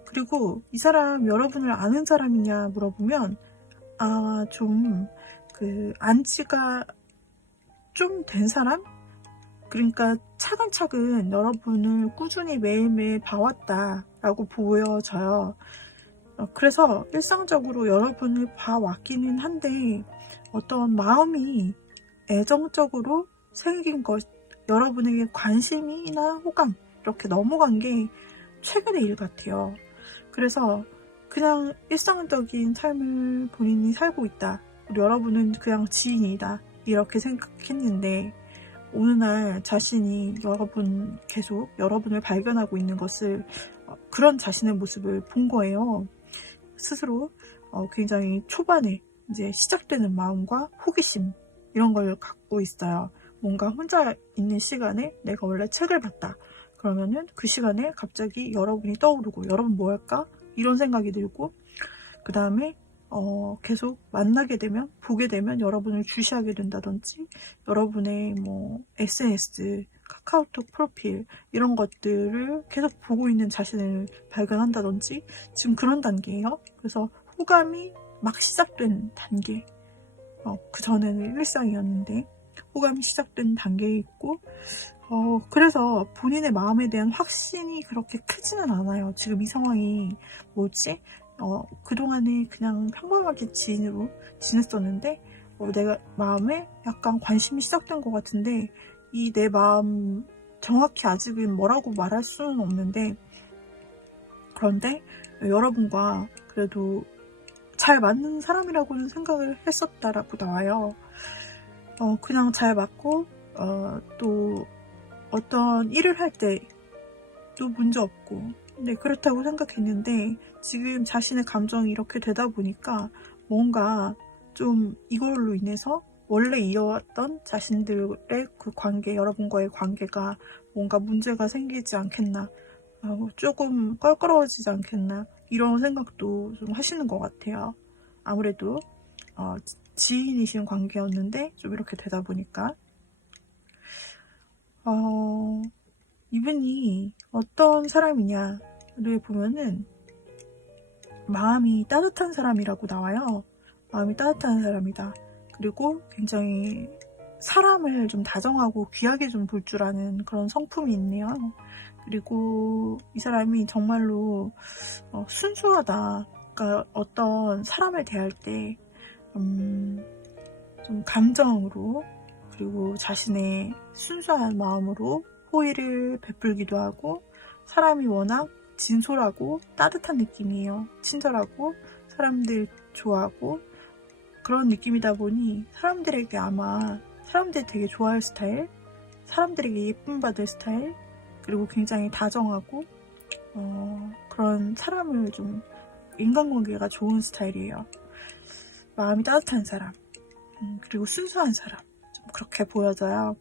그리고 이 사람 여러분을 아는 사람이냐 물어보면 좀 안지가 좀 된 사람? 그러니까 차근차근 여러분을 꾸준히 매일매일 봐왔다 라고 보여져요. 그래서 일상적으로 여러분을 봐왔기는 한데 어떤 마음이 애정적으로 생긴 것, 여러분에게 관심이나 호감 이렇게 넘어간 게 최근의 일 같아요. 그래서 그냥 일상적인 삶을 본인이 살고 있다. 여러분은 그냥 지인이다. 이렇게 생각했는데 어느 날 자신이 계속 여러분을 발견하고 있는 것을 그런 자신의 모습을 본 거예요. 스스로 굉장히 초반에 이제 시작되는 마음과 호기심 이런 걸 갖고 있어요. 뭔가 혼자 있는 시간에 내가 원래 책을 봤다. 그러면은 그 시간에 갑자기 여러분이 떠오르고 여러분 뭐 할까? 이런 생각이 들고 그 다음에 계속 만나게 되면 보게 되면 여러분을 주시하게 된다든지 여러분의 뭐 SNS, 카카오톡 프로필 이런 것들을 계속 보고 있는 자신을 발견한다든지 지금 그런 단계예요. 그래서 호감이 막 시작된 단계. 그 전에는 일상이었는데 호감이 시작된 단계에 있고 그래서 본인의 마음에 대한 확신이 그렇게 크지는 않아요. 지금 이 상황이 뭐지? 그동안에 그냥 평범하게 지인으로 지냈었는데 내가 마음에 약간 관심이 시작된 것 같은데 이 내 마음 정확히 아직은 뭐라고 말할 수는 없는데 그런데 여러분과 그래도 잘 맞는 사람이라고는 생각을 했었다라고 나와요. 그냥 잘 맞고 또 어떤 일을 할 때도 문제 없고 네, 그렇다고 생각했는데 지금 자신의 감정이 이렇게 되다 보니까 뭔가 좀 이걸로 인해서 원래 이어왔던 자신들의 그 관계, 여러분과의 관계가 뭔가 문제가 생기지 않겠나, 조금 껄끄러워지지 않겠나 이런 생각도 좀 하시는 것 같아요. 아무래도 지인이신 관계였는데 좀 이렇게 되다 보니까 이분이 어떤 사람이냐를 보면은 마음이 따뜻한 사람이라고 나와요. 마음이 따뜻한 사람이다. 그리고 굉장히 사람을 좀 다정하고 귀하게 좀 볼 줄 아는 그런 성품이 있네요. 그리고 이 사람이 정말로 순수하다. 그러니까 어떤 사람을 대할 때 좀 감정으로, 그리고 자신의 순수한 마음으로 호의를 베풀기도 하고, 사람이 워낙 진솔하고 따뜻한 느낌이에요. 친절하고 사람들 좋아하고 그런 느낌이다 보니 사람들에게 아마 사람들이 되게 좋아할 스타일, 사람들에게 예쁨 받을 스타일, 그리고 굉장히 다정하고 그런 사람을 좀 인간관계가 좋은 스타일이에요. 마음이 따뜻한 사람, 그리고 순수한 사람, 좀 그렇게 보여져요.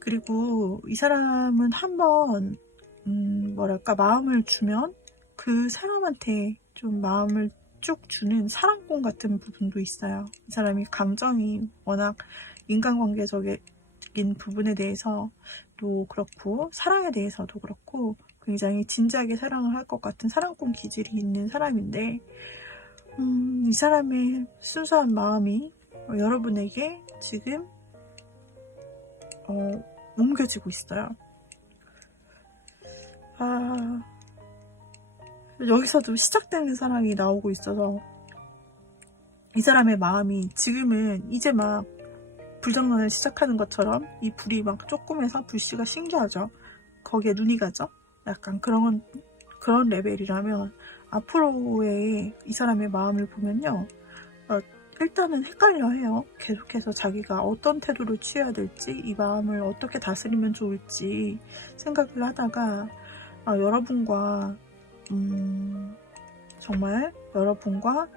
그리고 이 사람은 한번 뭐랄까, 마음을 주면 그 사람한테 좀 마음을 쭉 주는 사랑꾼 같은 부분도 있어요. 이 사람이 감정이 워낙 인간관계적인 부분에 대해서도 그렇고, 사랑에 대해서도 그렇고 굉장히 진지하게 사랑을 할 것 같은 사랑꾼 기질이 있는 사람인데, 이 사람의 순수한 마음이 여러분에게 지금 옮겨지고 있어요. 여기서도 시작되는 사랑이 나오고 있어서 이 사람의 마음이 지금은 이제 막 불장난을 시작하는 것처럼 이 불이 막 조금해서 불씨가 신기하죠. 거기에 눈이 가죠. 약간 그런 레벨이라면, 앞으로의 이 사람의 마음을 보면요, 일단은 헷갈려 해요. 계속해서 자기가 어떤 태도를 취해야 될지, 이 마음을 어떻게 다스리면 좋을지 생각을 하다가 여러분과 정말 여러분과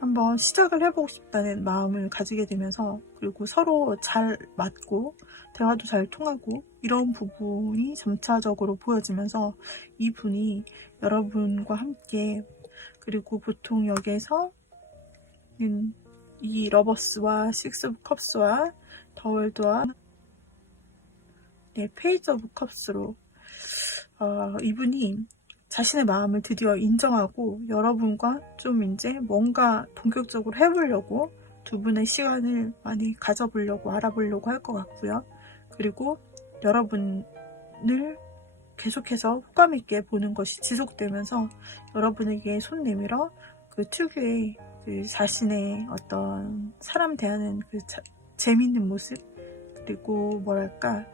한번 시작을 해보고 싶다는 마음을 가지게 되면서, 그리고 서로 잘 맞고 대화도 잘 통하고 이런 부분이 점차적으로 보여지면서 이분이 여러분과 함께, 그리고 보통 여기에서 이 러버스와 식스 오브 컵스와 더 월드와 페이지 오브 컵스로 이분이 자신의 마음을 드디어 인정하고 여러분과 좀 이제 뭔가 본격적으로 해보려고 두 분의 시간을 많이 가져보려고, 알아보려고 할 것 같고요. 그리고 여러분을 계속해서 호감있게 보는 것이 지속되면서 여러분에게 손 내밀어 그 특유의 그 자신의 어떤 사람 대하는 그 재밌는 모습, 그리고 뭐랄까,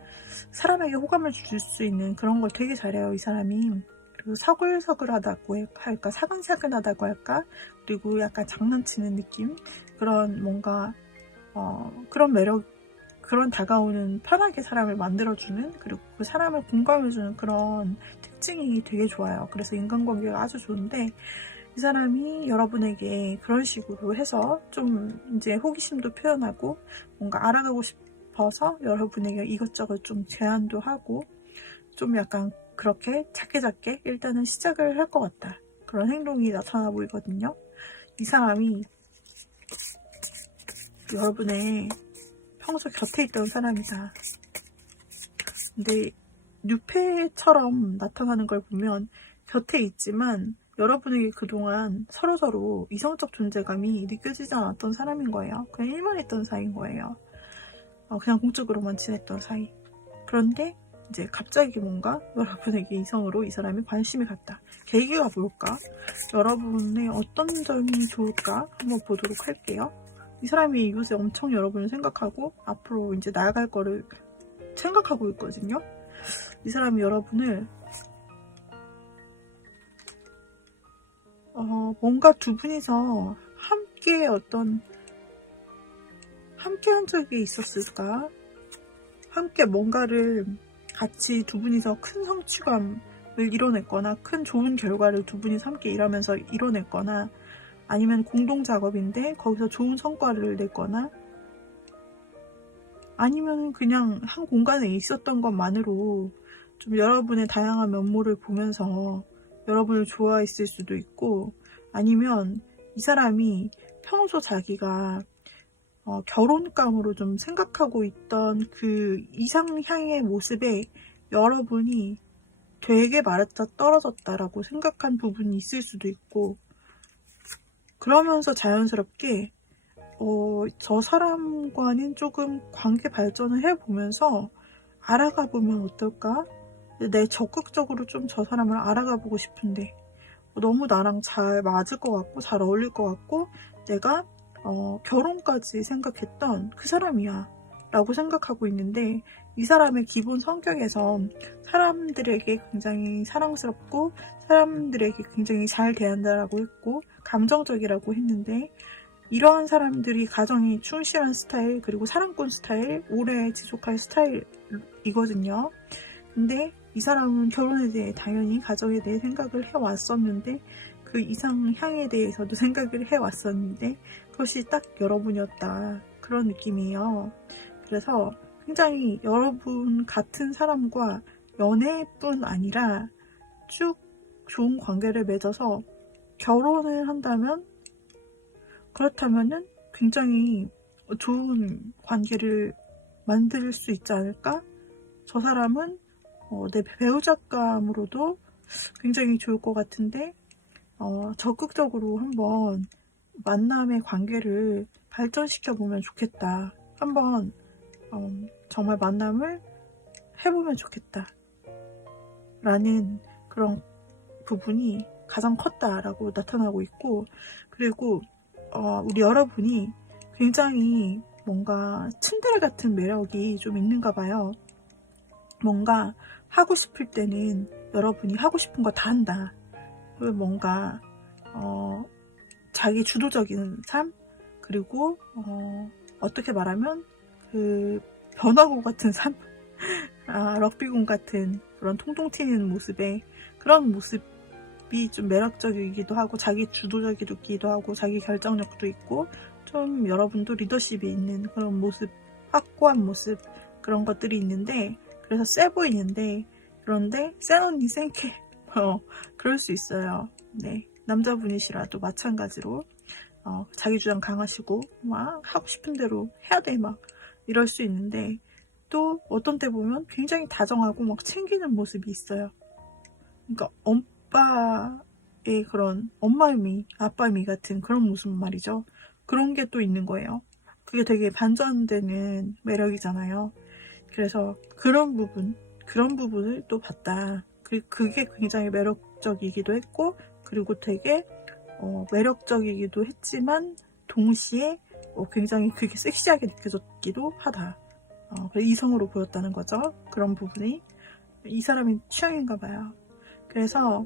사람에게 호감을 줄 수 있는 그런 걸 되게 잘해요, 이 사람이. 그리고 서글서글하다고 할까, 사근사근하다고 할까, 그리고 약간 장난치는 느낌, 그런 뭔가 그런 매력, 그런 다가오는, 편하게 사람을 만들어주는, 그리고 그 사람을 공감해주는 그런 특징이 되게 좋아요. 그래서 인간관계가 아주 좋은데, 이 사람이 여러분에게 그런 식으로 해서 좀 이제 호기심도 표현하고 뭔가 알아가고 싶어서 여러분에게 이것저것 좀 제안도 하고, 좀 약간 그렇게 작게 일단은 시작을 할 것 같다, 그런 행동이 나타나 보이거든요. 이 사람이 여러분의 평소 곁에 있던 사람이다. 근데 뉴페처럼 나타나는 걸 보면 곁에 있지만 여러분에게 그동안 서로서로 이성적 존재감이 느껴지지 않았던 사람인 거예요. 그냥 일만 했던 사이인 거예요. 그냥 공적으로만 지냈던 사이. 그런데 이제 갑자기 뭔가 여러분에게 이성으로 이 사람이 관심이 갔다. 계기가 뭘까? 여러분의 어떤 점이 좋을까? 한번 보도록 할게요. 이 사람이 요새 엄청 여러분을 생각하고 앞으로 이제 나아갈 거를 생각하고 있거든요. 이 사람이 여러분을 뭔가 두 분이서 함께 함께 한 적이 있었을까? 함께 뭔가를 같이 두 분이서 큰 성취감을 이뤄냈거나, 큰 좋은 결과를 두 분이서 함께 일하면서 이뤄냈거나, 아니면 공동 작업인데 거기서 좋은 성과를 냈거나, 아니면 그냥 한 공간에 있었던 것만으로 좀 여러분의 다양한 면모를 보면서 여러분을 좋아했을 수도 있고, 아니면 이 사람이 평소 자기가 결혼감으로 좀 생각하고 있던 그 이상향의 모습에 여러분이 되게 맞아 떨어졌다라고 생각한 부분이 있을 수도 있고, 그러면서 자연스럽게 저 사람과는 조금 관계 발전을 해보면서 알아가 보면 어떨까? 내 적극적으로 좀 저 사람을 알아가 보고 싶은데 너무 나랑 잘 맞을 것 같고 잘 어울릴 것 같고 내가 결혼까지 생각했던 그 사람이야 라고 생각하고 있는데, 이 사람의 기본 성격에서 사람들에게 굉장히 사랑스럽고 사람들에게 굉장히 잘 대한다라고 했고 감정적이라고 했는데, 이러한 사람들이 가정이 충실한 스타일, 그리고 사랑꾼 스타일, 오래 지속할 스타일이거든요. 근데 이 사람은 결혼에 대해 당연히 가정에 대해 생각을 해왔었는데, 그 이상향에 대해서도 생각을 해왔었는데 그것이 딱 여러분이었다, 그런 느낌이에요. 그래서 굉장히 여러분 같은 사람과 연애뿐 아니라 쭉 좋은 관계를 맺어서 결혼을 한다면, 그렇다면은 굉장히 좋은 관계를 만들 수 있지 않을까? 저 사람은 내 배우자감으로도 굉장히 좋을 것 같은데, 적극적으로 한번 만남의 관계를 발전시켜 보면 좋겠다. 한번 정말 만남을 해보면 좋겠다. 라는 그런 부분이 가장 컸다라고 나타나고 있고, 그리고 우리 여러분이 굉장히 뭔가 츤데레 같은 매력이 좀 있는가 봐요. 뭔가 하고 싶을 때는 여러분이 하고 싶은 거 다 한다. 그리고 뭔가 자기 주도적인 삶, 그리고 어떻게 말하면 그 변화구 같은 삶, 럭비공 같은 그런 통통 튀는 모습에, 그런 모습이 좀 매력적이기도 하고 자기 주도적이기도 하고 자기 결정력도 있고 좀 여러분도 리더십이 있는 그런 모습, 확고한 모습, 그런 것들이 있는데, 그래서 세 보이는데, 그런데 센 언니 센캐 그럴 수 있어요. 네, 남자분이시라도 마찬가지로 자기 주장 강하시고 막 하고 싶은 대로 해야 돼 막 이럴 수 있는데, 또 어떤 때 보면 굉장히 다정하고 막 챙기는 모습이 있어요. 그러니까 오빠의 그런 엄마미, 아빠미 같은 그런 모습 말이죠. 그런 게 또 있는 거예요. 그게 되게 반전되는 매력이잖아요. 그래서 그런 부분을 또 봤다. 그게 굉장히 매력적이기도 했고, 그리고 되게 매력적이기도 했지만 동시에 굉장히 그게 섹시하게 느껴졌기도 하다. 그래서 이성으로 보였다는 거죠. 그런 부분이 이 사람의 취향인가 봐요. 그래서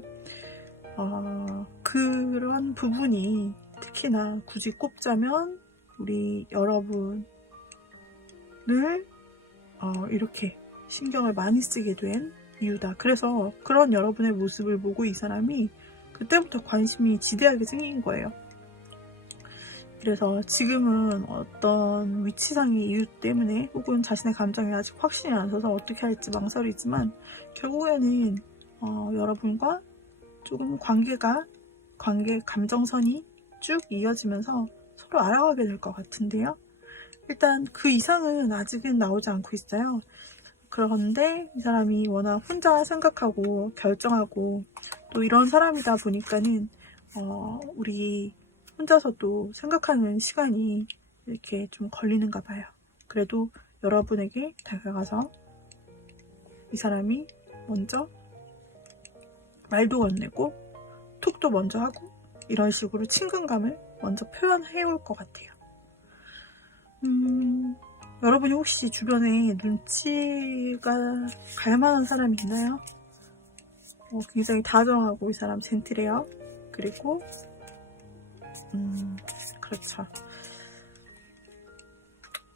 그런 부분이 특히나 굳이 꼽자면 우리 여러분을 이렇게 신경을 많이 쓰게 된 이유다. 그래서 그런 여러분의 모습을 보고 이 사람이 그때부터 관심이 지대하게 생긴 거예요. 그래서 지금은 어떤 위치상의 이유 때문에 혹은 자신의 감정이 아직 확신이 안 서서 어떻게 할지 망설이지만, 결국에는 여러분과 조금 관계 감정선이 쭉 이어지면서 서로 알아가게 될 것 같은데요. 일단 그 이상은 아직은 나오지 않고 있어요. 그런데 이 사람이 워낙 혼자 생각하고 결정하고 또 이런 사람이다 보니까는 우리 혼자서도 생각하는 시간이 이렇게 좀 걸리는가 봐요. 그래도 여러분에게 다가가서 이 사람이 먼저 말도 건네고 톡도 먼저 하고 이런 식으로 친근감을 먼저 표현해 올 것 같아요. 여러분이 혹시 주변에 눈치가 갈 만한 사람이 있나요? 굉장히 다정하고 이 사람 젠틀해요. 그리고 그렇죠.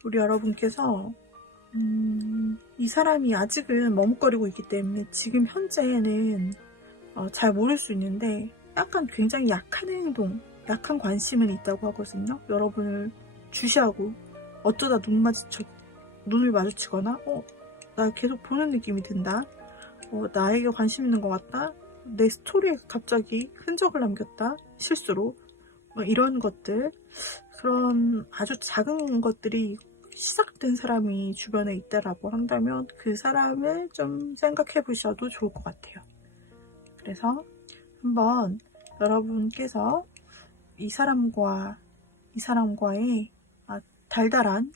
우리 여러분께서 이 사람이 아직은 머뭇거리고 있기 때문에 지금 현재는 잘 모를 수 있는데, 약간 굉장히 약한 행동, 약한 관심은 있다고 하거든요. 여러분을 주시하고 어쩌다 눈을 마주치거나 나 계속 보는 느낌이 든다, 나에게 관심 있는 것 같다, 내 스토리에 갑자기 흔적을 남겼다 실수로, 이런 것들, 그런 아주 작은 것들이 시작된 사람이 주변에 있다라고 한다면 그 사람을 좀 생각해 보셔도 좋을 것 같아요. 그래서 한번 여러분께서 이 사람과의 달달한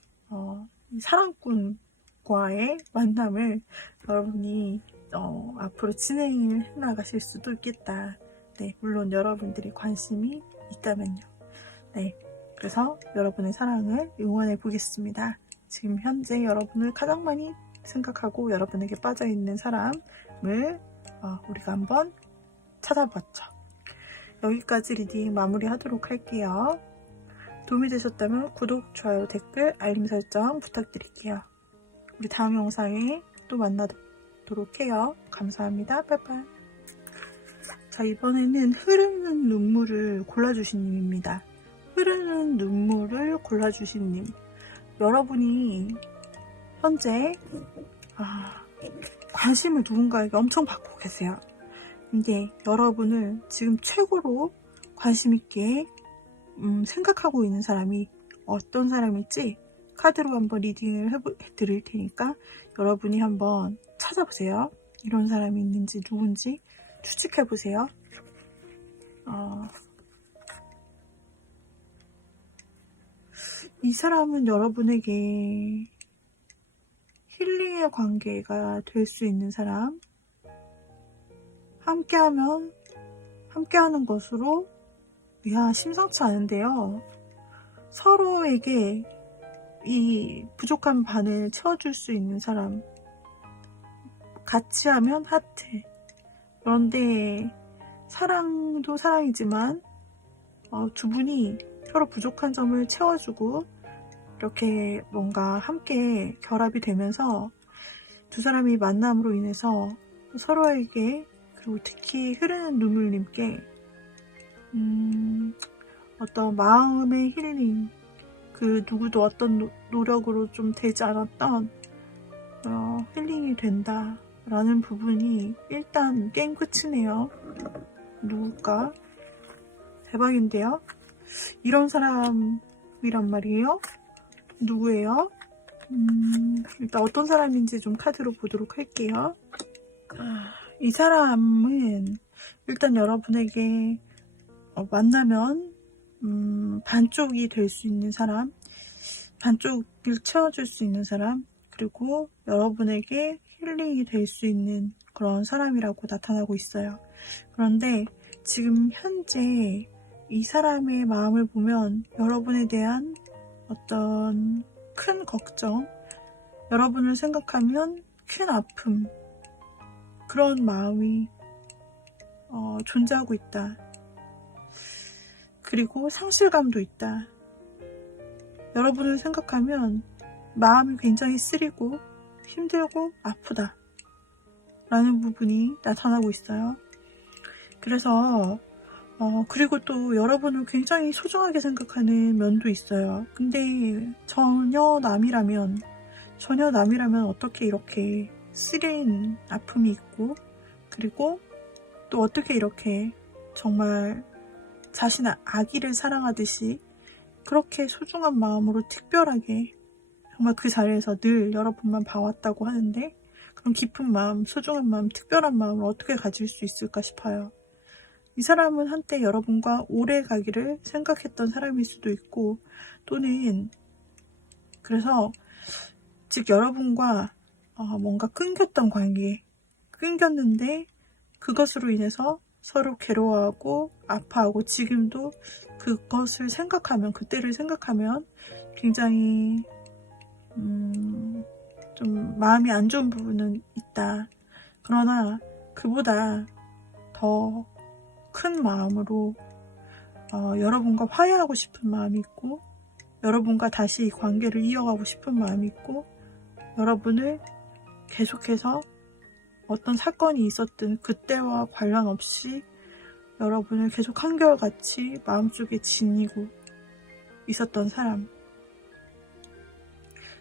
사랑꾼과의 만남을 여러분이 앞으로 진행을 해나가실 수도 있겠다. 네, 물론 여러분들이 관심이 있다면요. 네, 그래서 여러분의 사랑을 응원해 보겠습니다. 지금 현재 여러분을 가장 많이 생각하고 여러분에게 빠져있는 사람을 우리가 한번 찾아봤죠. 여기까지 리딩 마무리하도록 할게요. 도움이 되셨다면 구독, 좋아요, 댓글, 알림 설정 부탁드릴게요. 우리 다음 영상에 또 만나도록 해요. 감사합니다. 빠이빠이. 자, 이번에는 흐르는 눈물을 골라주신 님입니다. 흐르는 눈물을 골라주신 님. 여러분이 현재 관심을 누군가에게 엄청 받고 계세요. 근데 여러분을 지금 최고로 관심있게 생각하고 있는 사람이 어떤 사람일지 카드로 한번 리딩을 해드릴 테니까 여러분이 한번 찾아보세요. 이런 사람이 있는지 누군지 추측해보세요. 이 사람은 여러분에게 힐링의 관계가 될 수 있는 사람, 함께하는 것으로 심상치 않은데요. 서로에게 이 부족한 반을 채워줄 수 있는 사람, 같이 하면 하트. 그런데 사랑도 사랑이지만 두 분이 서로 부족한 점을 채워주고 이렇게 뭔가 함께 결합이 되면서 두 사람이 만남으로 인해서 서로에게, 그리고 특히 흐르는 눈물님께 어떤 마음의 힐링, 그 누구도 어떤 노력으로 좀 되지 않았던 힐링이 된다 라는 부분이 일단 게임 끝이네요. 누굴까? 대박인데요. 이런 사람이란 말이에요. 누구예요? 일단 어떤 사람인지 좀 카드로 보도록 할게요. 이 사람은 일단 여러분에게 만나면 반쪽이 될 수 있는 사람, 반쪽을 채워줄 수 있는 사람, 그리고 여러분에게 힐링이 될 수 있는 그런 사람이라고 나타나고 있어요. 그런데 지금 현재 이 사람의 마음을 보면 여러분에 대한 어떤 큰 걱정, 여러분을 생각하면 큰 아픔, 그런 마음이 존재하고 있다. 그리고 상실감도 있다. 여러분을 생각하면 마음이 굉장히 쓰리고 힘들고 아프다 라는 부분이 나타나고 있어요. 그래서 그리고 또 여러분을 굉장히 소중하게 생각하는 면도 있어요. 근데 전혀 남이라면 어떻게 이렇게 쓰린 아픔이 있고, 그리고 또 어떻게 이렇게 정말 자신의 아기를 사랑하듯이 그렇게 소중한 마음으로 특별하게 정말 그 자리에서 늘 여러분만 봐왔다고 하는데, 그런 깊은 마음, 소중한 마음, 특별한 마음을 어떻게 가질 수 있을까 싶어요. 이 사람은 한때 여러분과 오래 가기를 생각했던 사람일 수도 있고, 또는 그래서 즉 여러분과 뭔가 끊겼던 관계, 끊겼는데 그것으로 인해서 서로 괴로워하고 아파하고, 지금도 그것을 생각하면, 그때를 생각하면 굉장히 좀 마음이 안 좋은 부분은 있다. 그러나 그보다 더 큰 마음으로 여러분과 화해하고 싶은 마음이 있고, 여러분과 다시 이 관계를 이어가고 싶은 마음이 있고, 여러분을 계속해서 어떤 사건이 있었든 그때와 관련 없이 여러분을 계속 한결같이 마음속에 지니고 있었던 사람.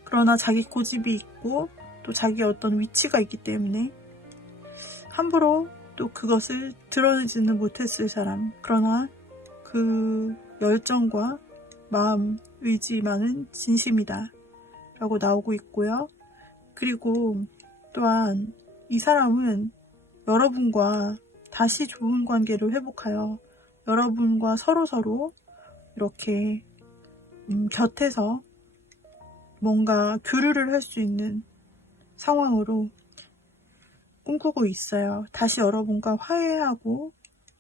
그러나 자기 고집이 있고 또 자기의 어떤 위치가 있기 때문에 함부로 또 그것을 드러내지는 못했을 사람. 그러나 그 열정과 마음, 의지만은 진심이다 라고 나오고 있고요. 그리고 또한 이 사람은 여러분과 다시 좋은 관계를 회복하여 여러분과 서로 이렇게 곁에서 뭔가 교류를 할 수 있는 상황으로 꿈꾸고 있어요. 다시 여러분과 화해하고,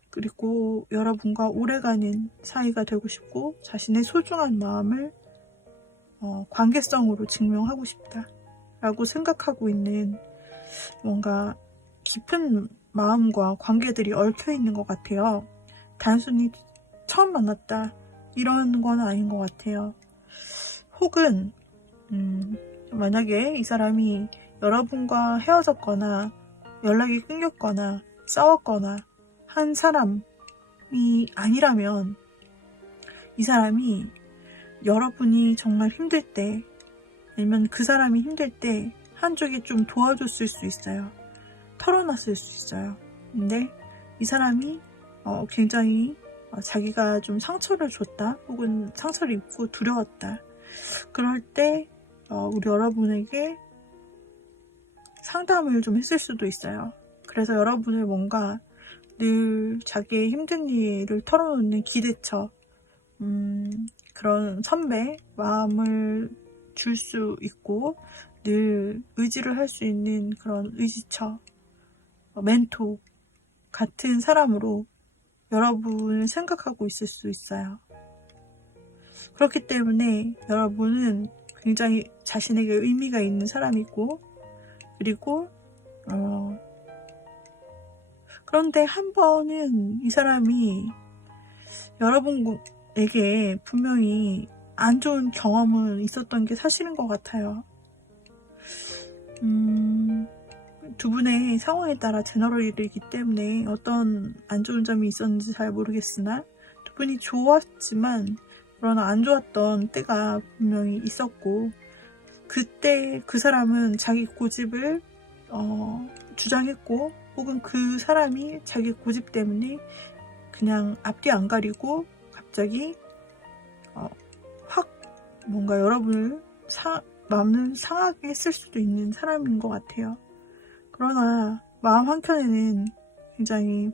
그리고 여러분과 오래가는 사이가 되고 싶고, 자신의 소중한 마음을 관계성으로 증명하고 싶다 라고 생각하고 있는 뭔가 깊은 마음과 관계들이 얽혀 있는 것 같아요. 단순히 처음 만났다 이런 건 아닌 것 같아요. 혹은 만약에 이 사람이 여러분과 헤어졌거나 연락이 끊겼거나 싸웠거나 한 사람이 아니라면, 이 사람이 여러분이 정말 힘들 때, 아니면 그 사람이 힘들 때 한쪽이 좀 도와줬을 수 있어요. 털어놨을 수 있어요. 근데 이 사람이 굉장히 자기가 좀 상처를 줬다, 혹은 상처를 입고 두려웠다, 그럴 때 우리 여러분에게 상담을 좀 했을 수도 있어요. 그래서 여러분을 뭔가 늘 자기의 힘든 일을 털어놓는 기대처, 그런 선배 마음을 줄 수 있고, 늘 의지를 할 수 있는 그런 의지처, 멘토 같은 사람으로 여러분을 생각하고 있을 수 있어요. 그렇기 때문에 여러분은 굉장히 자신에게 의미가 있는 사람이고, 그리고 그런데 한 번은 이 사람이 여러분에게 분명히 안 좋은 경험은 있었던 게 사실인 것 같아요. 두 분의 상황에 따라 제너럴이기 때문에 어떤 안 좋은 점이 있었는지 잘 모르겠으나, 두 분이 좋았지만 그러나 안 좋았던 때가 분명히 있었고, 그때 그 사람은 자기 고집을 주장했고, 혹은 그 사람이 자기 고집 때문에 그냥 앞뒤 안 가리고 갑자기 확 뭔가 여러분을 마음을 상하게 했을 수도 있는 사람인 것 같아요. 그러나 마음 한켠에는 굉장히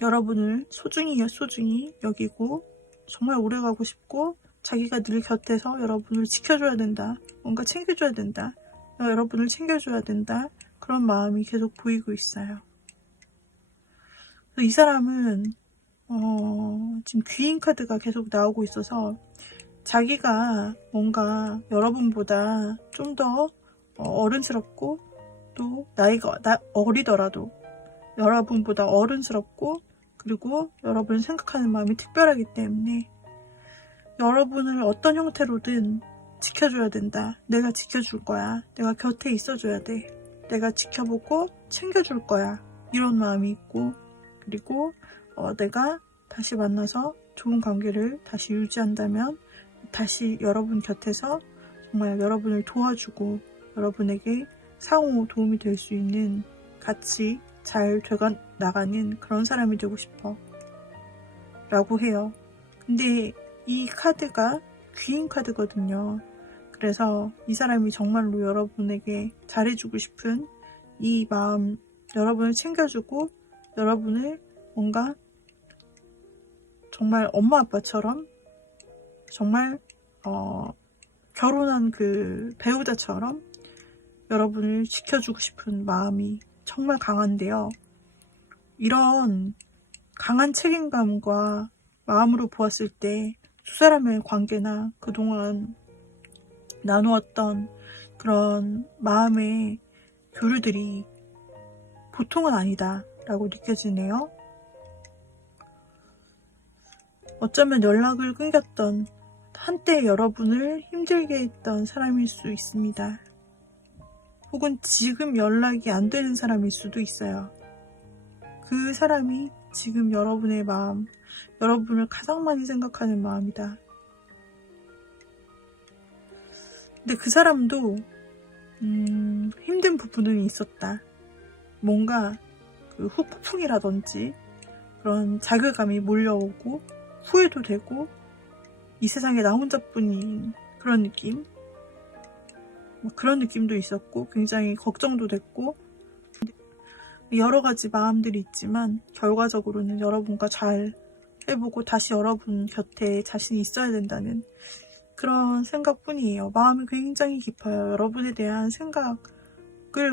여러분을 소중히 여기고, 정말 오래가고 싶고, 자기가 늘 곁에서 여러분을 지켜줘야 된다, 뭔가 챙겨줘야 된다, 여러분을 챙겨줘야 된다, 그런 마음이 계속 보이고 있어요. 이 사람은 지금 귀인 카드가 계속 나오고 있어서, 자기가 뭔가 여러분보다 좀 더 어른스럽고, 또 나이가 어리더라도 여러분보다 어른스럽고, 그리고 여러분을 생각하는 마음이 특별하기 때문에 여러분을 어떤 형태로든 지켜줘야 된다, 내가 지켜줄 거야, 내가 곁에 있어줘야 돼, 내가 지켜보고 챙겨줄 거야, 이런 마음이 있고, 그리고 내가 다시 만나서 좋은 관계를 다시 유지한다면 다시 여러분 곁에서 정말 여러분을 도와주고 여러분에게 상호 도움이 될 수 있는, 같이 잘 돼가 나가는 그런 사람이 되고 싶어 라고 해요. 근데 이 카드가 귀인 카드거든요. 그래서 이 사람이 정말로 여러분에게 잘해주고 싶은 이 마음, 여러분을 챙겨주고 여러분을 뭔가 정말 엄마 아빠처럼, 정말 결혼한 그 배우자처럼 여러분을 지켜주고 싶은 마음이 정말 강한데요. 이런 강한 책임감과 마음으로 보았을 때 두 사람의 관계나 그동안 나누었던 그런 마음의 교류들이 보통은 아니다 라고 느껴지네요. 어쩌면 연락을 끊겼던, 한때 여러분을 힘들게 했던 사람일 수 있습니다. 혹은 지금 연락이 안 되는 사람일 수도 있어요. 그 사람이 지금 여러분의 마음, 여러분을 가장 많이 생각하는 마음이다. 근데 그 사람도 힘든 부분은 있었다. 뭔가 그 후폭풍이라든지 그런 자괴감이 몰려오고, 후회도 되고, 이 세상에 나 혼자뿐인 그런 느낌, 그런 느낌도 있었고, 굉장히 걱정도 됐고, 여러 가지 마음들이 있지만 결과적으로는 여러분과 잘 해보고 다시 여러분 곁에 자신이 있어야 된다는 그런 생각뿐이에요. 마음이 굉장히 깊어요. 여러분에 대한 생각을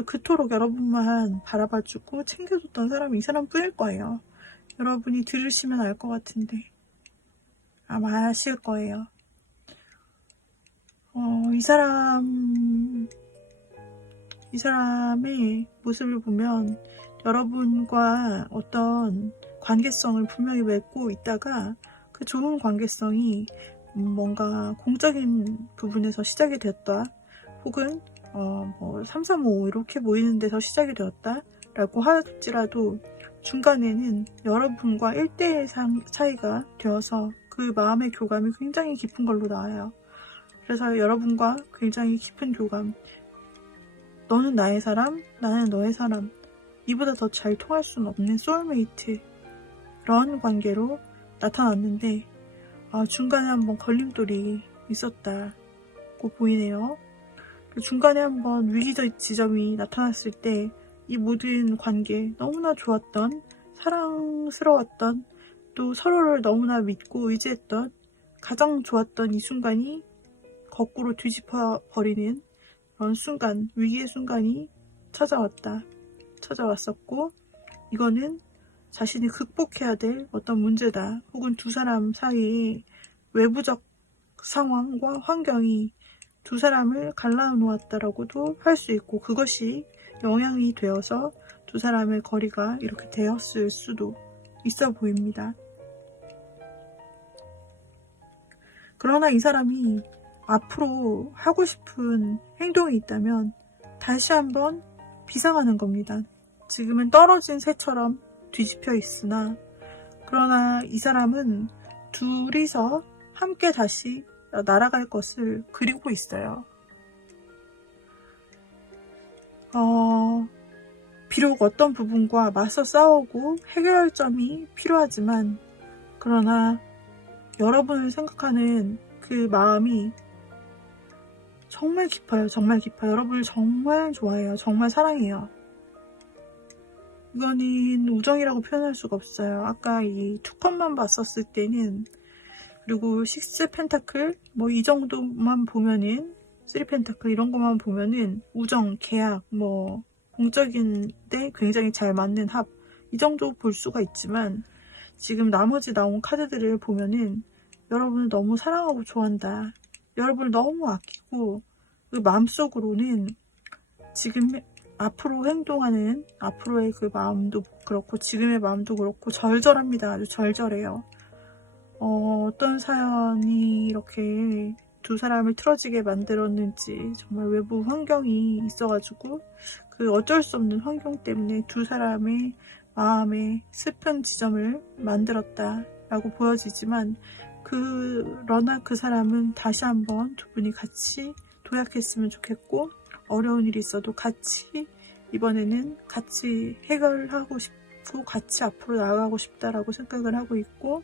그토록 여러분만 바라봐주고 챙겨줬던 사람이 이 사람뿐일 거예요. 여러분이 들으시면 알 것 같은데 아마 아실 거예요. 이 사람의 모습을 보면 여러분과 어떤 관계성을 분명히 맺고 있다가 그 좋은 관계성이 뭔가 공적인 부분에서 시작이 되었다. 혹은 3, 4, 5 이렇게 모이는 데서 시작이 되었다 라고 할지라도 중간에는 여러분과 1대1 사이가 되어서 그 마음의 교감이 굉장히 깊은 걸로 나와요. 그래서 여러분과 굉장히 깊은 교감, 너는 나의 사람, 나는 너의 사람, 이보다 더 잘 통할 수는 없는 소울메이트, 그런 관계로 나타났는데 중간에 한번 걸림돌이 있었다고 보이네요. 중간에 한번 위기 지점이 나타났을 때 이 모든 관계, 너무나 좋았던, 사랑스러웠던, 또 서로를 너무나 믿고 의지했던 가장 좋았던 이 순간이 거꾸로 뒤집어 버리는 그런 순간, 위기의 순간이 찾아왔었고, 이거는 자신이 극복해야 될 어떤 문제다. 혹은 두 사람 사이의 외부적 상황과 환경이 두 사람을 갈라놓았다라고도 할 수 있고, 그것이 영향이 되어서 두 사람의 거리가 이렇게 되었을 수도 있어 보입니다. 그러나 이 사람이 앞으로 하고 싶은 행동이 있다면 다시 한번 비상하는 겁니다. 지금은 떨어진 새처럼 뒤집혀 있으나, 그러나 이 사람은 둘이서 함께 다시 날아갈 것을 그리고 있어요. 비록 어떤 부분과 맞서 싸우고 해결점이 필요하지만, 그러나 여러분을 생각하는 그 마음이 정말 깊어요. 정말 깊어요. 여러분을 정말 좋아해요. 정말 사랑해요. 이거는 우정이라고 표현할 수가 없어요. 아까 이 투컷만 봤었을 때는, 그리고 6 펜타클 이 정도만 보면은, 3 펜타클 이런 것만 보면은 우정, 계약, 공적인데 굉장히 잘 맞는 합, 이 정도 볼 수가 있지만, 지금 나머지 나온 카드들을 보면은 여러분을 너무 사랑하고 좋아한다, 여러분을 너무 아끼고, 그 마음속으로는 지금 앞으로 행동하는 앞으로의 그 마음도 그렇고 지금의 마음도 그렇고 절절합니다. 아주 절절해요. 어떤 사연이 이렇게 두 사람을 틀어지게 만들었는지, 정말 외부 환경이 있어가지고 그 어쩔 수 없는 환경 때문에 두 사람의 마음에 슬픈 지점을 만들었다라고 보여지지만, 그러나 그 사람은 다시 한번 두 분이 같이 도약했으면 좋겠고, 어려운 일이 있어도 같이 이번에는 같이 해결하고 싶고 같이 앞으로 나아가고 싶다라고 생각을 하고 있고,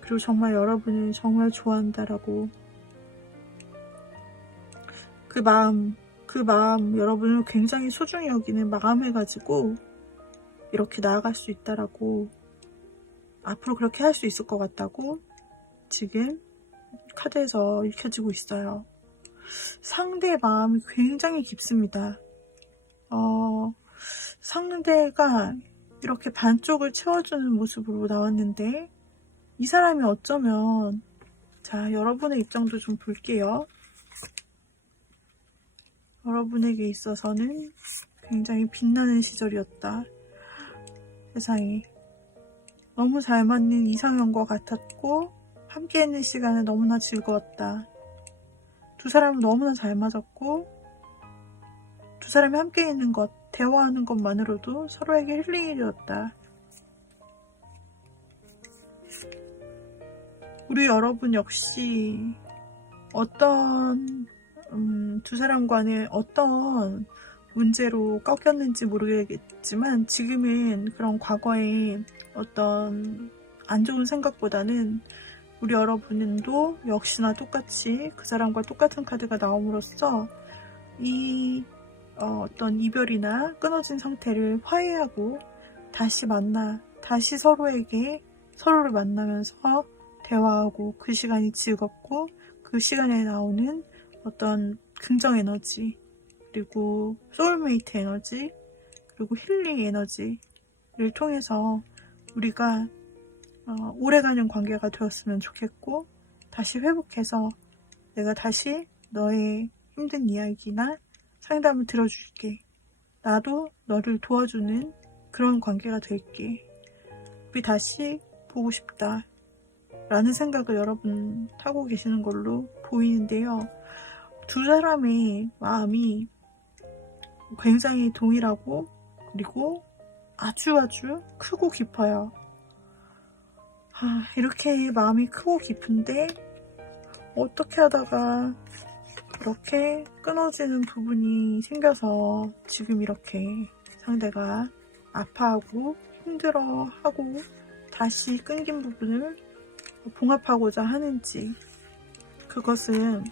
그리고 정말 여러분을 정말 좋아한다라고, 그 마음 여러분을 굉장히 소중히 여기는 마음을 가지고 이렇게 나아갈 수 있다라고, 앞으로 그렇게 할 수 있을 것 같다고 지금 카드에서 읽혀지고 있어요. 상대의 마음이 굉장히 깊습니다. 상대가 이렇게 반쪽을 채워주는 모습으로 나왔는데, 이 사람이 어쩌면, 자, 여러분의 입장도 좀 볼게요. 여러분에게 있어서는 굉장히 빛나는 시절이었다. 세상에. 너무 잘 맞는 이상형과 같았고, 함께 있는 시간은 너무나 즐거웠다. 두 사람은 너무나 잘 맞았고, 두 사람이 함께 있는 것, 대화하는 것만으로도 서로에게 힐링이 되었다. 우리 여러분 역시 어떤 두 사람 간에 어떤 문제로 꺾였는지 모르겠지만, 지금은 그런 과거의 어떤 안 좋은 생각보다는 우리 여러분도 역시나 똑같이 그 사람과 똑같은 카드가 나옴으로써 이 어떤 이별이나 끊어진 상태를 화해하고 다시 서로를 만나면서 대화하고, 그 시간이 즐겁고 그 시간에 나오는 어떤 긍정 에너지, 그리고 소울메이트 에너지, 그리고 힐링 에너지를 통해서 우리가 오래가는 관계가 되었으면 좋겠고, 다시 회복해서 내가 다시 너의 힘든 이야기나 상담을 들어줄게. 나도 너를 도와주는 그런 관계가 될게. 우리 다시 보고 싶다 라는 생각을 여러분 하고 계시는 걸로 보이는데요. 두 사람의 마음이 굉장히 동일하고, 그리고 아주 크고 깊어요. 이렇게 마음이 크고 깊은데 어떻게 하다가 그렇게 끊어지는 부분이 생겨서 지금 이렇게 상대가 아파하고 힘들어하고 다시 끊긴 부분을 봉합하고자 하는지, 그것은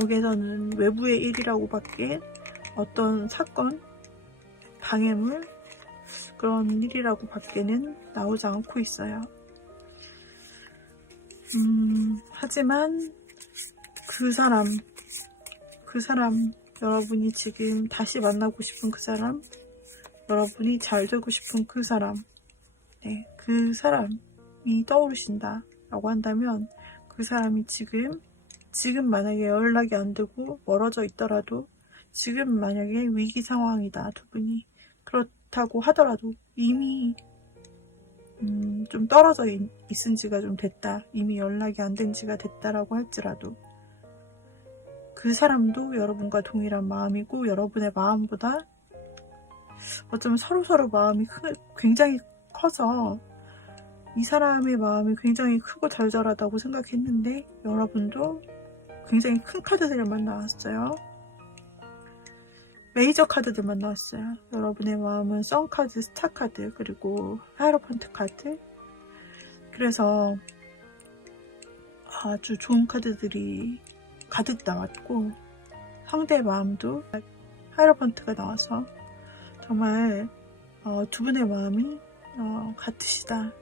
여기에서는 외부의 일이라고 밖에 어떤 사건, 방해물, 그런 일이라고 밖에는 나오지 않고 있어요. 하지만 그 사람, 여러분이 지금 다시 만나고 싶은 그 사람, 여러분이 잘 되고 싶은 그 사람, 네, 그 사람이 떠오르신다 라고 한다면, 그 사람이 지금 만약에 연락이 안 되고 멀어져 있더라도, 지금 만약에 위기 상황이다, 두 분이 그렇다고 하더라도 이미 좀 떨어져 있은 지가 좀 됐다, 이미 연락이 안 된 지가 됐다라고 할지라도, 그 사람도 여러분과 동일한 마음이고, 여러분의 마음보다 어쩌면 서로 마음이 굉장히 커서 이 사람의 마음이 굉장히 크고 절절하다고 생각했는데, 여러분도 굉장히 큰 카드들만 나왔어요. 메이저 카드들만 나왔어요. 여러분의 마음은 선카드, 스타카드, 그리고 하이로판트 카드. 그래서 아주 좋은 카드들이 가득 나왔고, 상대의 마음도 하이로판트가 나와서 정말 두 분의 마음이 같으시다.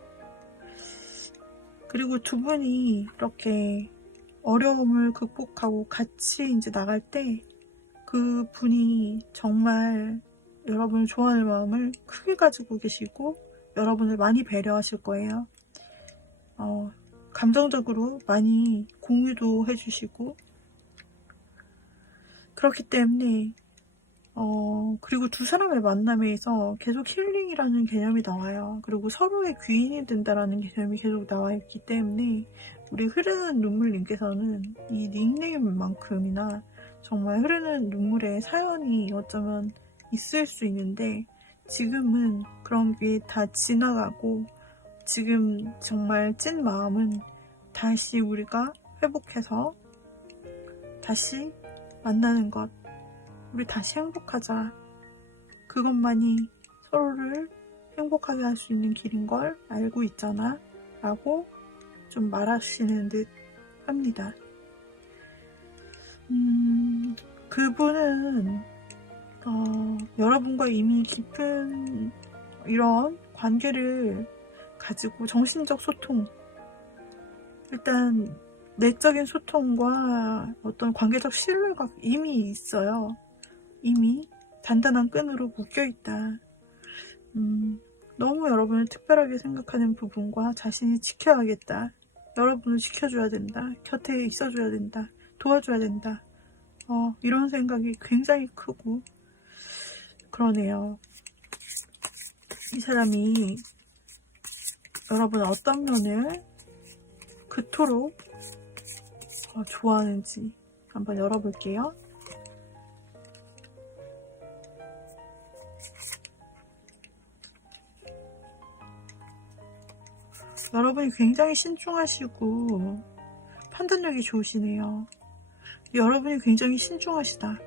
그리고 두 분이 이렇게 어려움을 극복하고 같이 이제 나갈 때, 그 분이 정말 여러분을 좋아하는 마음을 크게 가지고 계시고, 여러분을 많이 배려하실 거예요. 감정적으로 많이 공유도 해주시고, 그렇기 때문에 그리고 두 사람의 만남에서 계속 힐링이라는 개념이 나와요. 그리고 서로의 귀인이 된다라는 개념이 계속 나와 있기 때문에, 우리 흐르는 눈물님께서는 이 닉네임만큼이나 정말 흐르는 눈물의 사연이 어쩌면 있을 수 있는데, 지금은 그런 게 다 지나가고, 지금 정말 찐 마음은 다시 우리가 회복해서 다시 만나는 것, 우리 다시 행복하자, 그것만이 서로를 행복하게 할 수 있는 길인 걸 알고 있잖아 라고 좀 말하시는 듯 합니다. 그분은 여러분과 이미 깊은 이런 관계를 가지고 정신적 소통, 일단 내적인 소통과 어떤 관계적 신뢰가 이미 있어요. 이미 단단한 끈으로 묶여있다. 너무 여러분을 특별하게 생각하는 부분과 자신이 지켜야겠다, 여러분을 지켜줘야 된다, 곁에 있어줘야 된다, 도와줘야 된다, 이런 생각이 굉장히 크고 그러네요. 이 사람이 여러분 어떤 면을 그토록 좋아하는지 한번 열어볼게요. 여러분이 굉장히 신중하시고 판단력이 좋으시네요. 여러분이 굉장히 신중하시다.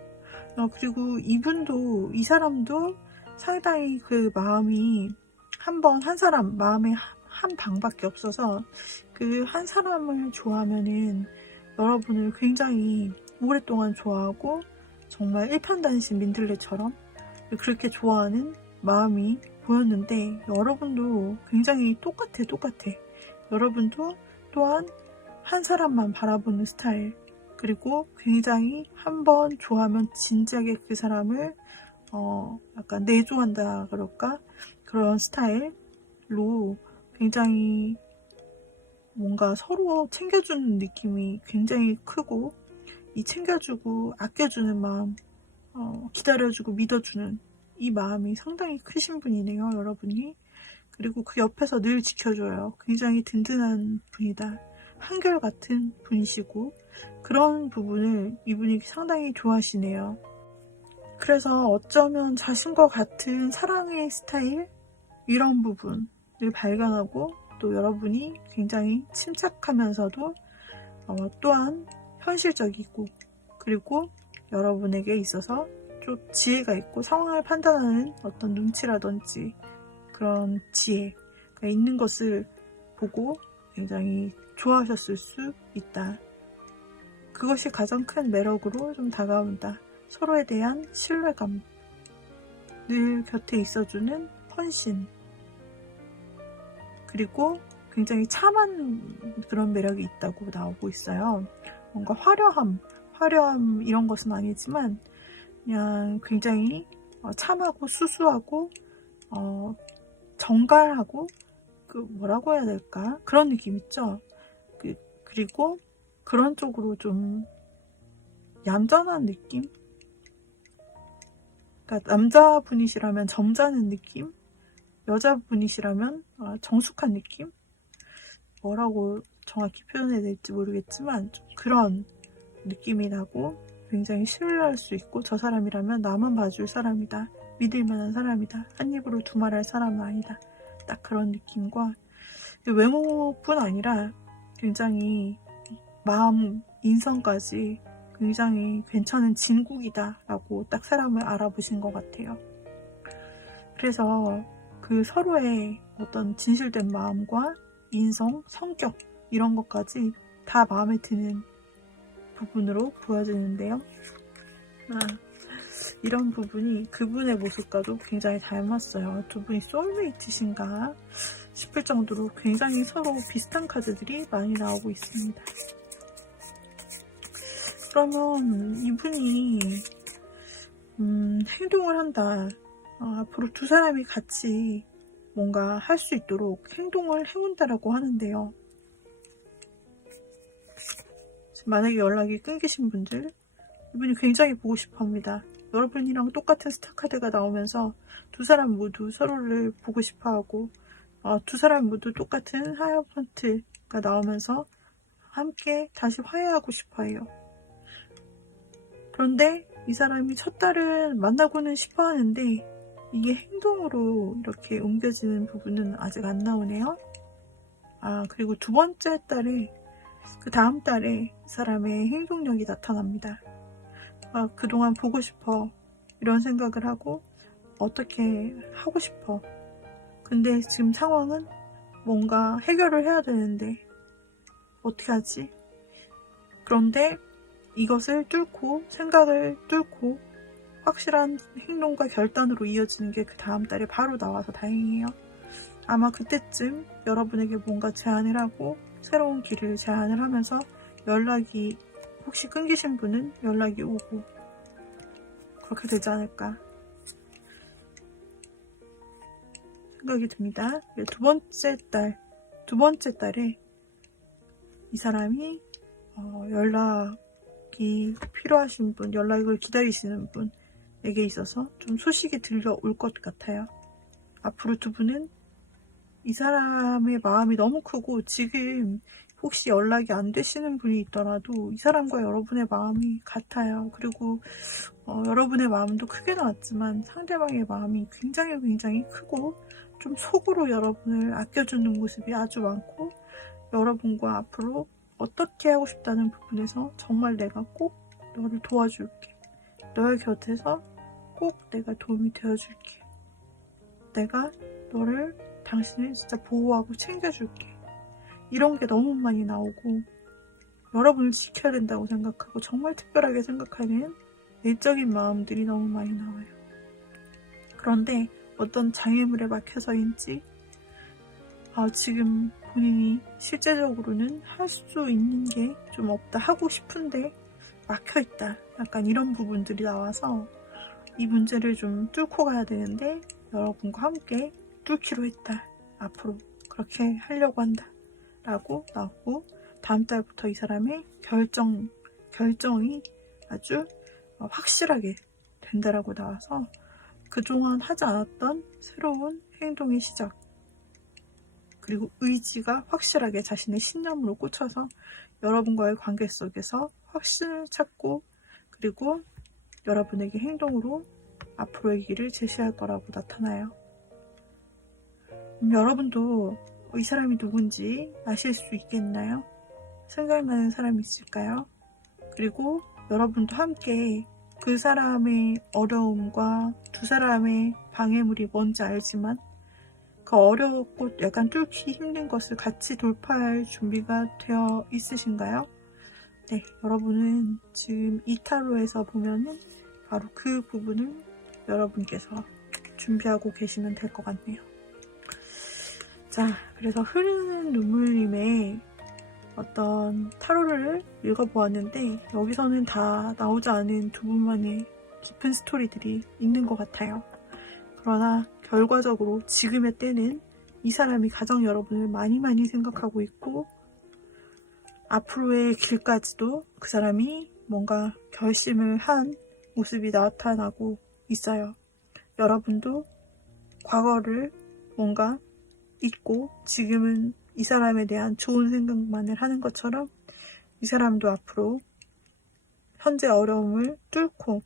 그리고 이분도, 이 사람도 상당히 그 마음이 한 사람 마음에 한 방밖에 없어서, 그 한 사람을 좋아하면은 여러분을 굉장히 오랫동안 좋아하고, 정말 일편단심 민들레처럼 그렇게 좋아하는 마음이 보였는데, 여러분도 굉장히 똑같아. 여러분도 또한 한 사람만 바라보는 스타일, 그리고 굉장히 한번 좋아하면 진지하게 그 사람을 약간 내조한다 그럴까? 그런 스타일로 굉장히 뭔가 서로 챙겨주는 느낌이 굉장히 크고, 이 챙겨주고 아껴주는 마음, 기다려주고 믿어주는 이 마음이 상당히 크신 분이네요, 여러분이. 그리고 그 옆에서 늘 지켜줘요. 굉장히 든든한 분이다. 한결같은 분이시고, 그런 부분을 이분이 상당히 좋아하시네요. 그래서 어쩌면 자신과 같은 사랑의 스타일, 이런 부분을 발견하고, 또 여러분이 굉장히 침착하면서도 또한 현실적이고, 그리고 여러분에게 있어서 좀 지혜가 있고 상황을 판단하는 어떤 눈치라든지 그런 지혜가 있는 것을 보고 굉장히 좋아하셨을 수 있다. 그것이 가장 큰 매력으로 좀 다가온다. 서로에 대한 신뢰감, 늘 곁에 있어주는 헌신, 그리고 굉장히 참한 그런 매력이 있다고 나오고 있어요. 뭔가 화려함 이런 것은 아니지만 그냥 굉장히 참하고 수수하고 정갈하고, 그 뭐라고 해야 될까? 그런 느낌 있죠? 그리고 그런 쪽으로 좀 얌전한 느낌? 그러니까 남자분이시라면 점잖은 느낌? 여자분이시라면 정숙한 느낌? 뭐라고 정확히 표현해야 될지 모르겠지만 좀 그런 느낌이 나고, 굉장히 신뢰할 수 있고, 저 사람이라면 나만 봐줄 사람이다, 믿을 만한 사람이다, 한 입으로 두 말할 사람은 아니다, 딱 그런 느낌과, 외모뿐 아니라 굉장히 마음, 인성까지 굉장히 괜찮은 진국이다 라고 딱 사람을 알아보신 것 같아요. 그래서 그 서로의 어떤 진실된 마음과 인성, 성격 이런 것까지 다 마음에 드는 부분으로 보여지는데요. 이런 부분이 그분의 모습과도 굉장히 닮았어요. 두 분이 소울메이트신가 싶을 정도로 굉장히 서로 비슷한 카드들이 많이 나오고 있습니다. 그러면 이분이 행동을 한다. 앞으로 두 사람이 같이 뭔가 할 수 있도록 행동을 해온다라고 하는데요. 만약에 연락이 끊기신 분들, 이분이 굉장히 보고 싶어 합니다. 여러분이랑 똑같은 스타카드가 나오면서 두 사람 모두 서로를 보고 싶어 하고, 두 사람 모두 똑같은 하이어펀트가 나오면서 함께 다시 화해하고 싶어 해요. 그런데 이 사람이 첫 달은 만나고는 싶어 하는데 이게 행동으로 이렇게 옮겨지는 부분은 아직 안 나오네요. 그리고 두 번째 달에, 그 다음 달에 이 사람의 행동력이 나타납니다. 그동안 보고 싶어 이런 생각을 하고 어떻게 하고 싶어. 근데 지금 상황은 뭔가 해결을 해야 되는데 어떻게 하지? 그런데 이것을 뚫고, 생각을 뚫고 확실한 행동과 결단으로 이어지는 게 그 다음 달에 바로 나와서 다행이에요. 아마 그때쯤 여러분에게 뭔가 제안을 하고 새로운 길을 제안을 하면서 연락이, 혹시 끊기신 분은 연락이 오고 그렇게 되지 않을까 생각이 듭니다. 두 번째 달에 이 사람이 연락이 필요하신 분, 연락을 기다리시는 분에게 있어서 좀 소식이 들려올 것 같아요. 앞으로 두 분은 이 사람의 마음이 너무 크고, 지금 혹시 연락이 안 되시는 분이 있더라도 이 사람과 여러분의 마음이 같아요. 그리고 여러분의 마음도 크게 나왔지만 상대방의 마음이 굉장히 크고, 좀 속으로 여러분을 아껴주는 모습이 아주 많고, 여러분과 앞으로 어떻게 하고 싶다는 부분에서 정말 내가 꼭 너를 도와줄게, 너의 곁에서 꼭 내가 도움이 되어줄게, 내가 당신을 진짜 보호하고 챙겨줄게, 이런 게 너무 많이 나오고, 여러분을 지켜야 된다고 생각하고 정말 특별하게 생각하는 내적인 마음들이 너무 많이 나와요. 그런데 어떤 장애물에 막혀서인지 지금 본인이 실제적으로는 할 수 있는 게 좀 없다, 하고 싶은데 막혀있다, 약간 이런 부분들이 나와서 이 문제를 좀 뚫고 가야 되는데 여러분과 함께 뚫기로 했다, 앞으로 그렇게 하려고 한다 라고 나오고, 다음 달부터 이 사람의 결정이 아주 확실하게 된다라고 나와서 그동안 하지 않았던 새로운 행동의 시작, 그리고 의지가 확실하게 자신의 신념으로 꽂혀서 여러분과의 관계 속에서 확신을 찾고, 그리고 여러분에게 행동으로 앞으로의 길을 제시할 거라고 나타나요. 여러분도 이 사람이 누군지 아실 수 있겠나요? 생각나는 사람이 있을까요? 그리고 여러분도 함께 그 사람의 어려움과 두 사람의 방해물이 뭔지 알지만 그 어렵고 약간 뚫기 힘든 것을 같이 돌파할 준비가 되어 있으신가요? 네, 여러분은 지금 이 타로에서 보면은 바로 그 부분을 여러분께서 준비하고 계시면 될 것 같네요. 자, 그래서 흐르는 눈물님의 어떤 타로를 읽어보았는데 여기서는 다 나오지 않은 두 분만의 깊은 스토리들이 있는 것 같아요. 그러나 결과적으로 지금의 때는 이 사람이 가장 여러분을 많이 생각하고 있고, 앞으로의 길까지도 그 사람이 뭔가 결심을 한 모습이 나타나고 있어요. 여러분도 과거를 뭔가 잊고 지금은 이 사람에 대한 좋은 생각만을 하는 것처럼 이 사람도 앞으로 현재 어려움을 뚫고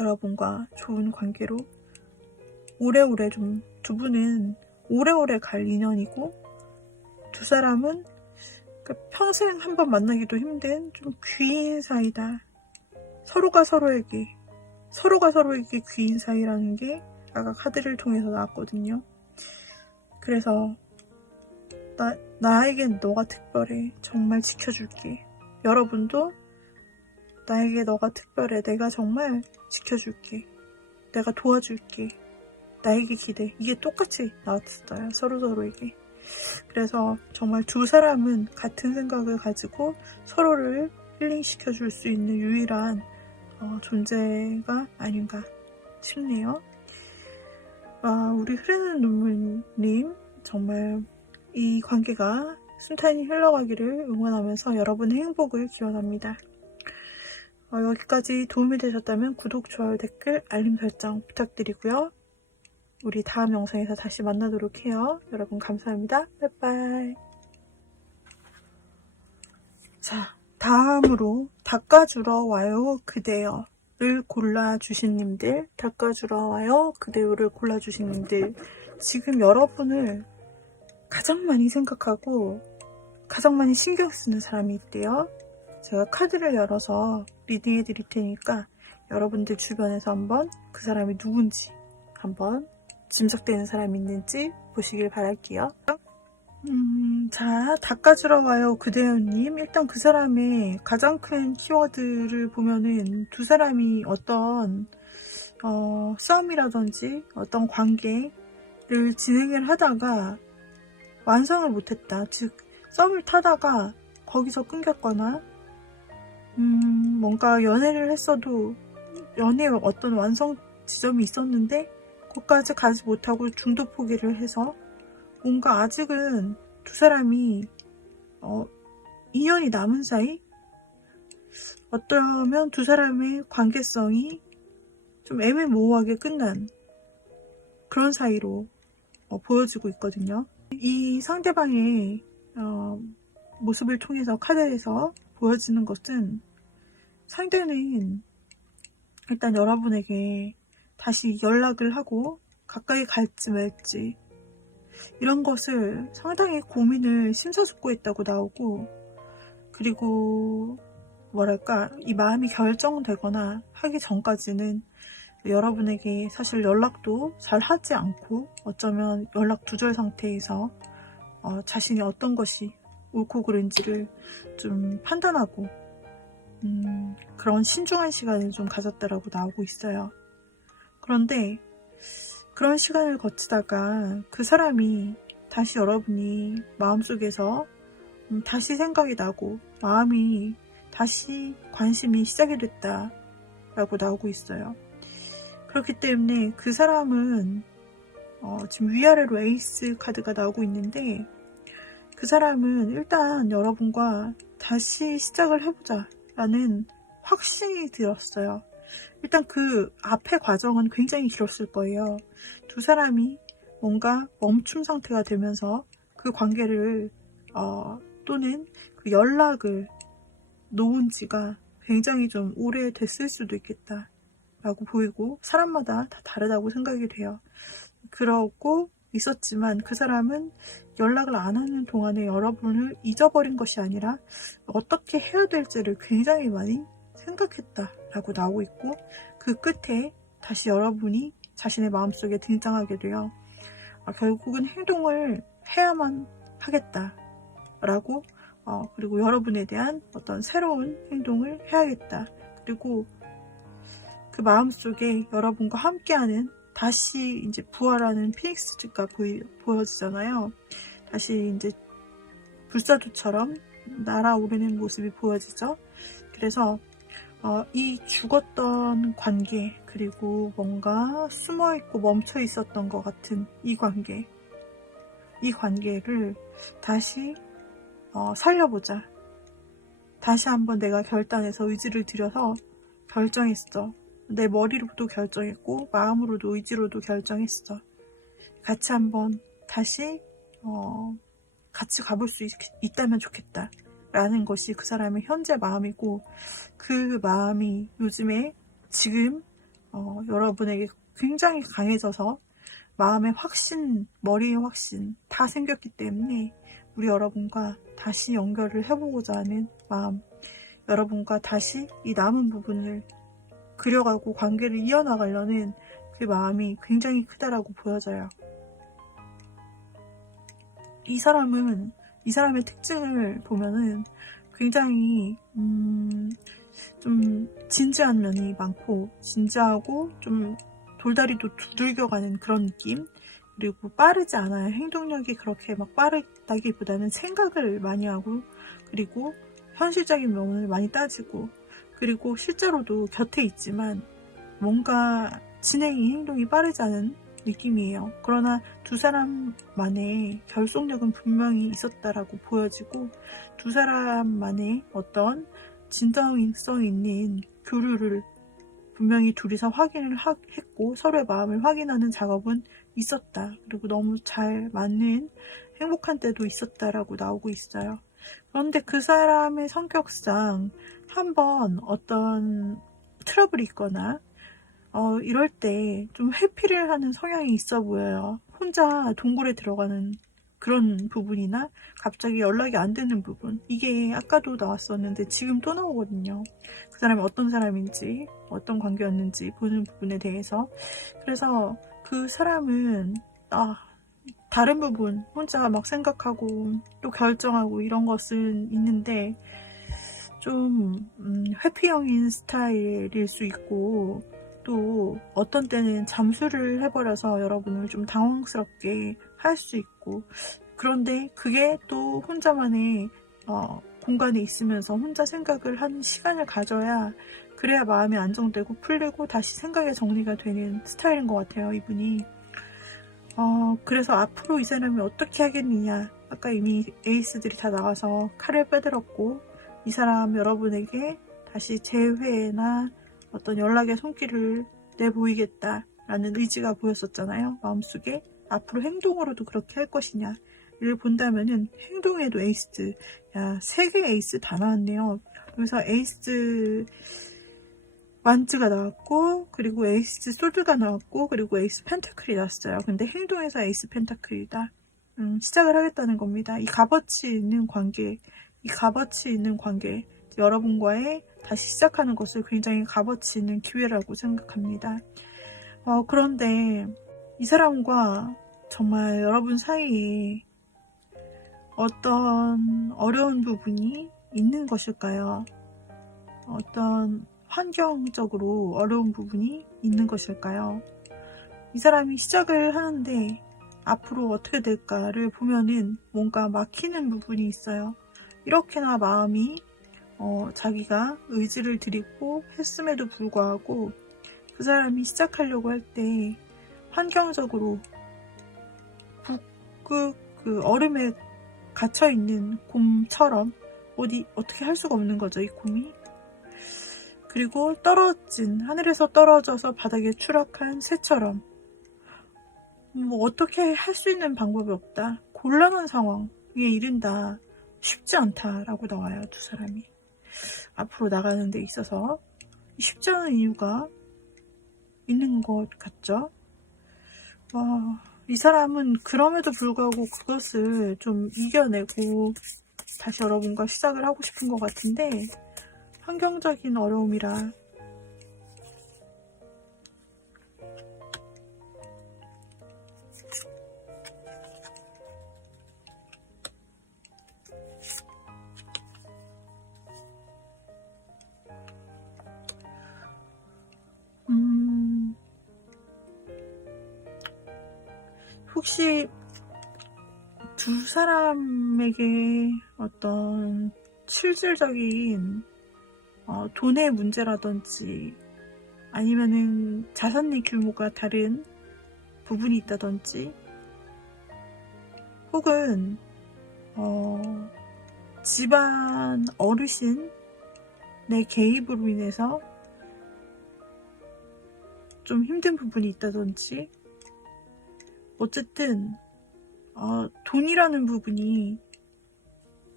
여러분과 좋은 관계로 오래오래 두 분은 오래오래 갈 인연이고, 두 사람은 평생 한번 만나기도 힘든 좀 귀인 사이다. 서로가 서로에게 귀인 사이라는 게 아까 카드를 통해서 나왔거든요. 그래서 나에겐 너가 특별해. 정말 지켜줄게. 여러분도 나에게 너가 특별해. 내가 정말 지켜줄게. 내가 도와줄게. 나에게 기대. 이게 똑같이 나왔어요. 서로에게. 그래서 정말 두 사람은 같은 생각을 가지고 서로를 힐링시켜줄 수 있는 유일한 존재가 아닌가 싶네요. 우리 흐르는 눈물님, 정말 이 관계가 순탄히 흘러가기를 응원하면서 여러분의 행복을 기원합니다. 여기까지 도움이 되셨다면 구독, 좋아요, 댓글, 알림 설정 부탁드리고요. 우리 다음 영상에서 다시 만나도록 해요. 여러분 감사합니다. 빠이빠이. 자, 다음으로 닦아주러 와요 그대여 를 골라주신 님들, 닦아주러 와요 그대여를 골라주신 님들, 지금 여러분을 가장 많이 생각하고 가장 많이 신경 쓰는 사람이 있대요. 제가 카드를 열어서 리딩해 드릴 테니까 여러분들 주변에서 한번 그 사람이 누군지 한번 짐작되는 사람이 있는지 보시길 바랄게요. 자, 닦아주러 와요 그대여님, 일단 그 사람의 가장 큰 키워드를 보면은 두 사람이 어떤 싸움이라든지 어떤 관계를 진행을 하다가 완성을 못했다, 즉 썸을 타다가 거기서 끊겼거나 뭔가 연애를 했어도 연애의 어떤 완성 지점이 있었는데 거기까지 가지 못하고 중도 포기를 해서 뭔가 아직은 두 사람이 인연이 남은 사이, 어쩌면 두 사람의 관계성이 좀 애매모호하게 끝난 그런 사이로 보여지고 있거든요. 이 상대방의 모습을 통해서 카드에서 보여지는 것은 상대는 일단 여러분에게 다시 연락을 하고 가까이 갈지 말지 이런 것을 상당히 고민을 심사숙고했다고 나오고, 그리고 뭐랄까, 이 마음이 결정되거나 하기 전까지는 여러분에게 사실 연락도 잘 하지 않고 어쩌면 연락 두절 상태에서 자신이 어떤 것이 옳고 그른지를 좀 판단하고 그런 신중한 시간을 좀 가졌다라고 나오고 있어요. 그런데 그런 시간을 거치다가 그 사람이 다시 여러분이 마음속에서 다시 생각이 나고 마음이 다시 관심이 시작이 됐다 라고 나오고 있어요. 그렇기 때문에 그 사람은 지금 위아래로 에이스 카드가 나오고 있는데, 그 사람은 일단 여러분과 다시 시작을 해보자 라는 확신이 들었어요. 일단 그 앞의 과정은 굉장히 길었을 거예요. 두 사람이 뭔가 멈춤 상태가 되면서 그 관계를 또는 그 연락을 놓은 지가 굉장히 좀 오래됐을 수도 있겠다 라고 보이고, 사람마다 다 다르다고 생각이 돼요. 그러고 있었지만 그 사람은 연락을 안 하는 동안에 여러분을 잊어버린 것이 아니라 어떻게 해야 될지를 굉장히 많이 생각했다라고 나오고 있고, 그 끝에 다시 여러분이 자신의 마음속에 등장하게 돼요. 결국은 행동을 해야만 하겠다라고, 그리고 여러분에 대한 어떤 새로운 행동을 해야겠다. 그리고 그 마음속에 여러분과 함께하는, 다시 이제 부활하는 피닉스가 보여지잖아요. 다시 이제 불사조처럼 날아오르는 모습이 보여지죠. 그래서 이 죽었던 관계, 그리고 뭔가 숨어있고 멈춰 있었던 것 같은 이 관계를 다시 살려보자. 다시 한번 내가 결단해서 의지를 들여서 결정했어. 내 머리로도 결정했고 마음으로도 의지로도 결정했어. 같이 한번 다시 같이 가볼 수 있다면 좋겠다 라는 것이 그 사람의 현재 마음이고, 그 마음이 요즘에 지금 여러분에게 굉장히 강해져서 마음의 확신, 머리의 확신 다 생겼기 때문에 우리 여러분과 다시 연결을 해보고자 하는 마음, 여러분과 다시 이 남은 부분을 그려가고 관계를 이어나가려는 그 마음이 굉장히 크다라고 보여져요. 이 사람의 특징을 보면은 굉장히 좀 진지한 면이 많고, 진지하고 좀 돌다리도 두들겨가는 그런 느낌. 그리고 빠르지 않아요. 행동력이 그렇게 막 빠르다기보다는 생각을 많이 하고, 그리고 현실적인 면을 많이 따지고, 그리고 실제로도 곁에 있지만 뭔가 행동이 빠르지 않은 느낌이에요. 그러나 두 사람만의 결속력은 분명히 있었다라고 보여지고, 두 사람만의 어떤 진정성 있는 교류를 분명히 둘이서 확인을 했고, 서로의 마음을 확인하는 작업은 있었다. 그리고 너무 잘 맞는 행복한 때도 있었다라고 나오고 있어요. 그런데 그 사람의 성격상 한번 어떤 트러블이 있거나 이럴 때 좀 회피를 하는 성향이 있어 보여요. 혼자 동굴에 들어가는 그런 부분이나 갑자기 연락이 안 되는 부분, 이게 아까도 나왔었는데 지금 또 나오거든요. 그 사람이 어떤 사람인지, 어떤 관계였는지 보는 부분에 대해서. 그래서 그 사람은 다른 부분 혼자 막 생각하고 또 결정하고 이런 것은 있는데, 좀 회피형인 스타일일 수 있고, 또 어떤 때는 잠수를 해버려서 여러분을 좀 당황스럽게 할 수 있고, 그런데 그게 또 혼자만의 공간에 있으면서 혼자 생각을 하는 시간을 가져야, 그래야 마음이 안정되고 풀리고 다시 생각의 정리가 되는 스타일인 것 같아요, 이분이. 그래서 앞으로 이 사람이 어떻게 하겠느냐, 아까 이미 에이스들이 다 나와서 칼을 빼들었고, 이 사람 여러분에게 다시 재회나 어떤 연락의 손길을 내보이겠다라는 의지가 보였었잖아요. 마음속에. 앞으로 행동으로도 그렇게 할 것이냐를 본다면은 행동에도 에이스, 3개 에이스 다 나왔네요. 그래서 에이스 완즈가 나왔고, 그리고 에이스 소드가 나왔고, 그리고 에이스 펜타클이 나왔어요. 근데 행동에서 에이스 펜타클이다. 시작을 하겠다는 겁니다. 이 값어치 있는 관계, 여러분과의 다시 시작하는 것을 굉장히 값어치 있는 기회라고 생각합니다. 그런데 이 사람과 정말 여러분 사이에 어떤 어려운 부분이 있는 것일까요? 어떤 환경적으로 어려운 부분이 있는 것일까요? 이 사람이 시작을 하는데 앞으로 어떻게 될까를 보면은 뭔가 막히는 부분이 있어요. 이렇게나 마음이 자기가 의지를 들이고 했음에도 불구하고 그 사람이 시작하려고 할 때 환경적으로 그 얼음에 갇혀있는 곰처럼 어떻게 할 수가 없는 거죠, 이 곰이. 그리고 하늘에서 떨어져서 바닥에 추락한 새처럼 뭐 어떻게 할 수 있는 방법이 없다. 곤란한 상황에 이른다. 쉽지 않다라고 나와요, 두 사람이. 앞으로 나가는 데 있어서 쉽지 않은 이유가 있는 것 같죠. 이 사람은 그럼에도 불구하고 그것을 좀 이겨내고 다시 여러분과 시작을 하고 싶은 것 같은데 환경적인 어려움이라 혹시 두 사람에게 어떤 실질적인 돈의 문제라든지 아니면은 자산의 규모가 다른 부분이 있다든지 혹은 집안 어르신의 개입으로 인해서 좀 힘든 부분이 있다든지 어쨌든 돈이라는 부분이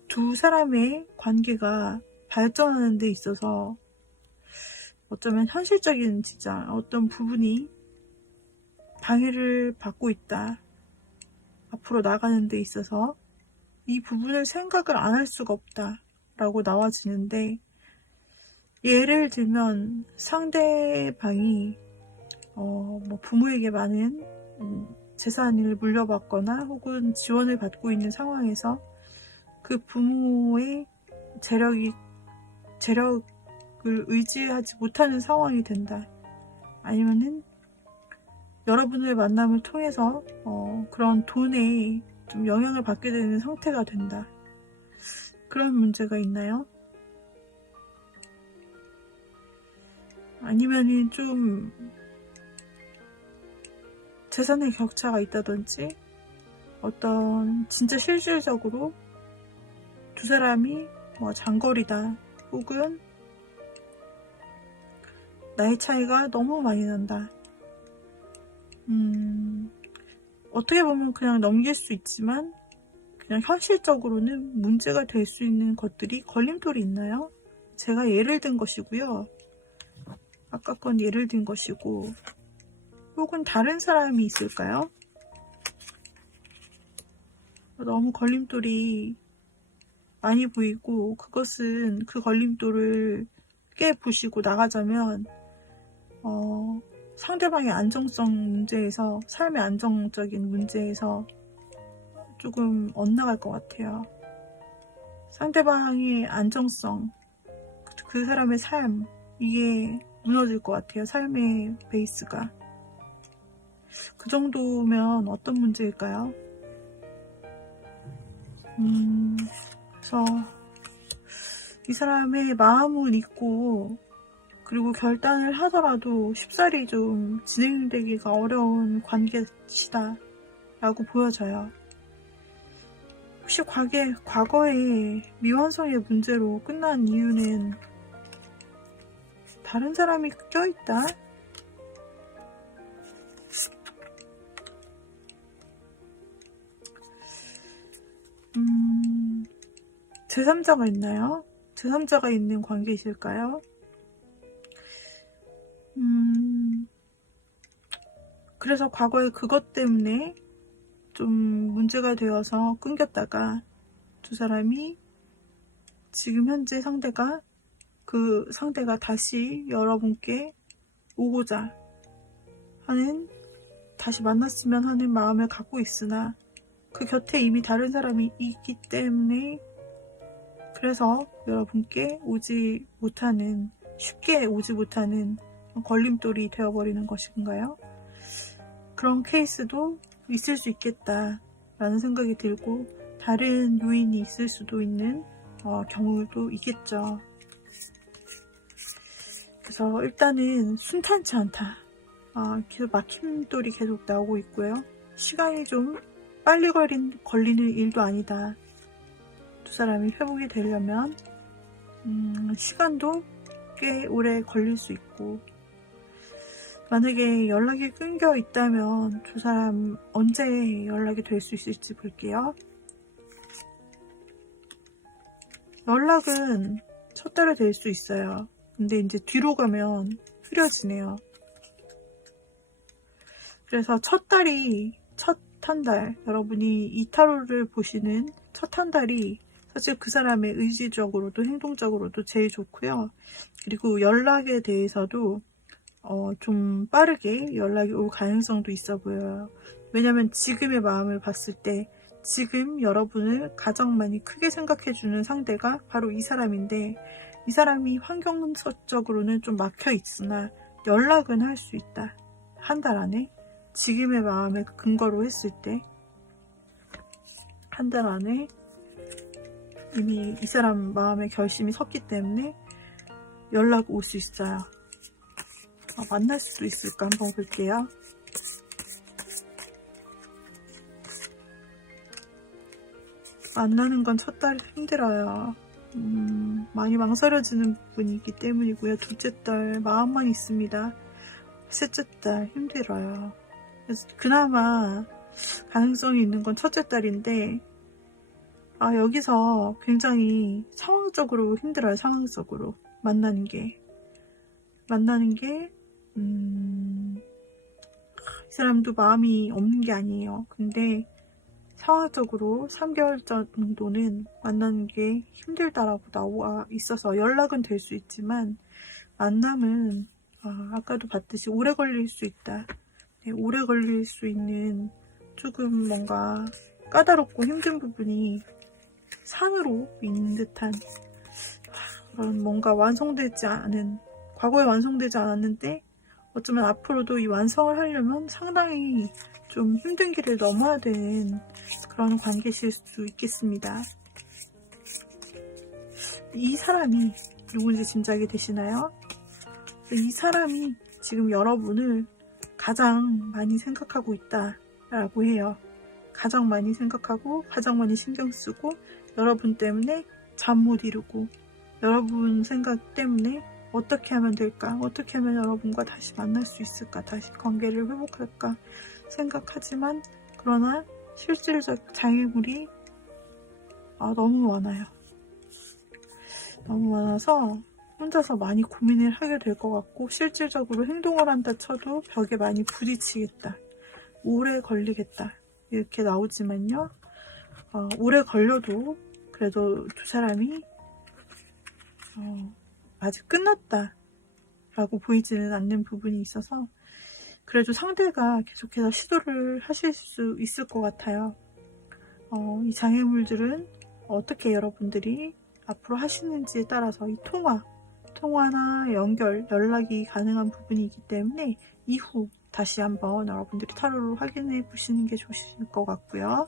두 사람의 관계가 발전하는 데 있어서 어쩌면 현실적인 진짜 어떤 부분이 방해를 받고 있다. 앞으로 나가는 데 있어서 이 부분을 생각을 안 할 수가 없다 라고 나와지는데, 예를 들면 상대방이 뭐 부모에게 많은 재산을 물려받거나 혹은 지원을 받고 있는 상황에서 그 부모의 재력을 의지하지 못하는 상황이 된다. 아니면은 여러분의 만남을 통해서 그런 돈에 좀 영향을 받게 되는 상태가 된다. 그런 문제가 있나요? 아니면은 좀 재산의 격차가 있다든지 어떤 진짜 실질적으로 두 사람이 뭐 장거리다 혹은 나이 차이가 너무 많이 난다. 어떻게 보면 그냥 넘길 수 있지만 그냥 현실적으로는 문제가 될 수 있는 것들이 걸림돌이 있나요? 제가 예를 든 것이고요. 아까 건 예를 든 것이고, 혹은 다른 사람이 있을까요? 너무 걸림돌이 많이 보이고 그것은 그 걸림돌을 깨부시고 나가자면 상대방의 안정성 문제에서, 삶의 안정적인 문제에서 조금 엇나갈 것 같아요. 상대방의 안정성, 그 사람의 삶, 이게 무너질 것 같아요. 삶의 베이스가. 그 정도면 어떤 문제일까요? 그래서 이 사람의 마음은 있고 그리고 결단을 하더라도 쉽사리 좀 진행되기가 어려운 관계시다 라고 보여져요. 혹시 과거의 미완성의 문제로 끝난 이유는 다른 사람이 껴있다? 제3자가 있나요? 제3자가 있는 관계이실까요? 그래서 과거에 그것 때문에 좀 문제가 되어서 끊겼다가 두 사람이 지금 현재 그 상대가 다시 여러분께 오고자 하는, 다시 만났으면 하는 마음을 갖고 있으나 그 곁에 이미 다른 사람이 있기 때문에 그래서 여러분께 쉽게 오지 못하는 걸림돌이 되어버리는 것인가요? 그런 케이스도 있을 수 있겠다 라는 생각이 들고, 다른 요인이 있을 수도 있는 경우도 있겠죠. 그래서 일단은 순탄치 않다. 계속 막힘돌이 계속 나오고 있고요. 시간이 좀 빨리 걸리는 일도 아니다. 두 사람이 회복이 되려면 시간도 꽤 오래 걸릴 수 있고, 만약에 연락이 끊겨 있다면 두 사람 언제 연락이 될 수 있을지 볼게요. 연락은 첫 달에 될 수 있어요. 근데 이제 뒤로 가면 흐려지네요. 그래서 첫 한 달, 여러분이 이 타로를 보시는 첫 한 달이 사실 그 사람의 의지적으로도 행동적으로도 제일 좋고요. 그리고 연락에 대해서도 좀 빠르게 연락이 올 가능성도 있어 보여요. 왜냐면 지금의 마음을 봤을 때 지금 여러분을 가장 많이 크게 생각해주는 상대가 바로 이 사람인데, 이 사람이 환경적으로는 좀 막혀 있으나 연락은 할 수 있다. 한 달 안에 지금의 마음을 근거로 했을 때 한 달 안에 이미 이 사람 마음의 결심이 섰기 때문에 연락 올 수 있어요. 만날 수도 있을까 한번 볼게요. 만나는 건 첫 달이 힘들어요. 많이 망설여지는 부분이기 때문이고요. 둘째 달 마음만 있습니다. 셋째 달 힘들어요. 그래서 그나마 가능성이 있는 건 첫째 달인데, 여기서 굉장히 상황적으로 힘들어요. 상황적으로 만나는 게 이 사람도 마음이 없는 게 아니에요. 근데 상황적으로 3개월 정도는 만나는 게 힘들다라고 나와 있어서 연락은 될 수 있지만 만남은 아까도 봤듯이 오래 걸릴 수 있다. 네, 오래 걸릴 수 있는 조금 뭔가 까다롭고 힘든 부분이 산으로 있는 듯한 그런 뭔가 완성되지 않은, 과거에 완성되지 않았는데 어쩌면 앞으로도 이 완성을 하려면 상당히 좀 힘든 길을 넘어야 되는 그런 관계실 수 있겠습니다. 이 사람이 누군지 짐작이 되시나요? 이 사람이 지금 여러분을 가장 많이 생각하고 있다라고 해요. 가장 많이 생각하고 가장 많이 신경 쓰고, 여러분 때문에 잠 못 이루고, 여러분 생각 때문에 어떻게 하면 될까? 어떻게 하면 여러분과 다시 만날 수 있을까? 다시 관계를 회복할까? 생각하지만, 그러나 실질적 장애물이 너무 많아요. 너무 많아서 혼자서 많이 고민을 하게 될 것 같고, 실질적으로 행동을 한다 쳐도 벽에 많이 부딪히겠다. 오래 걸리겠다. 이렇게 나오지만요. 오래 걸려도 그래도 두 사람이 아직 끝났다 라고 보이지는 않는 부분이 있어서, 그래도 상대가 계속해서 시도를 하실 수 있을 것 같아요. 이 장애물들은 어떻게 여러분들이 앞으로 하시는지에 따라서 이 통화나 연락이 가능한 부분이기 때문에 이후 다시 한번 여러분들이 타로를 확인해 보시는 게 좋으실 것 같고요.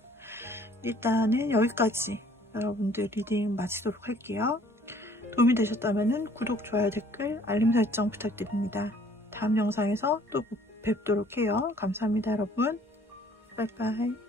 일단은 여기까지 여러분들 리딩 마치도록 할게요. 도움이 되셨다면 구독, 좋아요, 댓글, 알림 설정 부탁드립니다. 다음 영상에서 또 뵙도록 해요. 감사합니다, 여러분. 빠이빠이.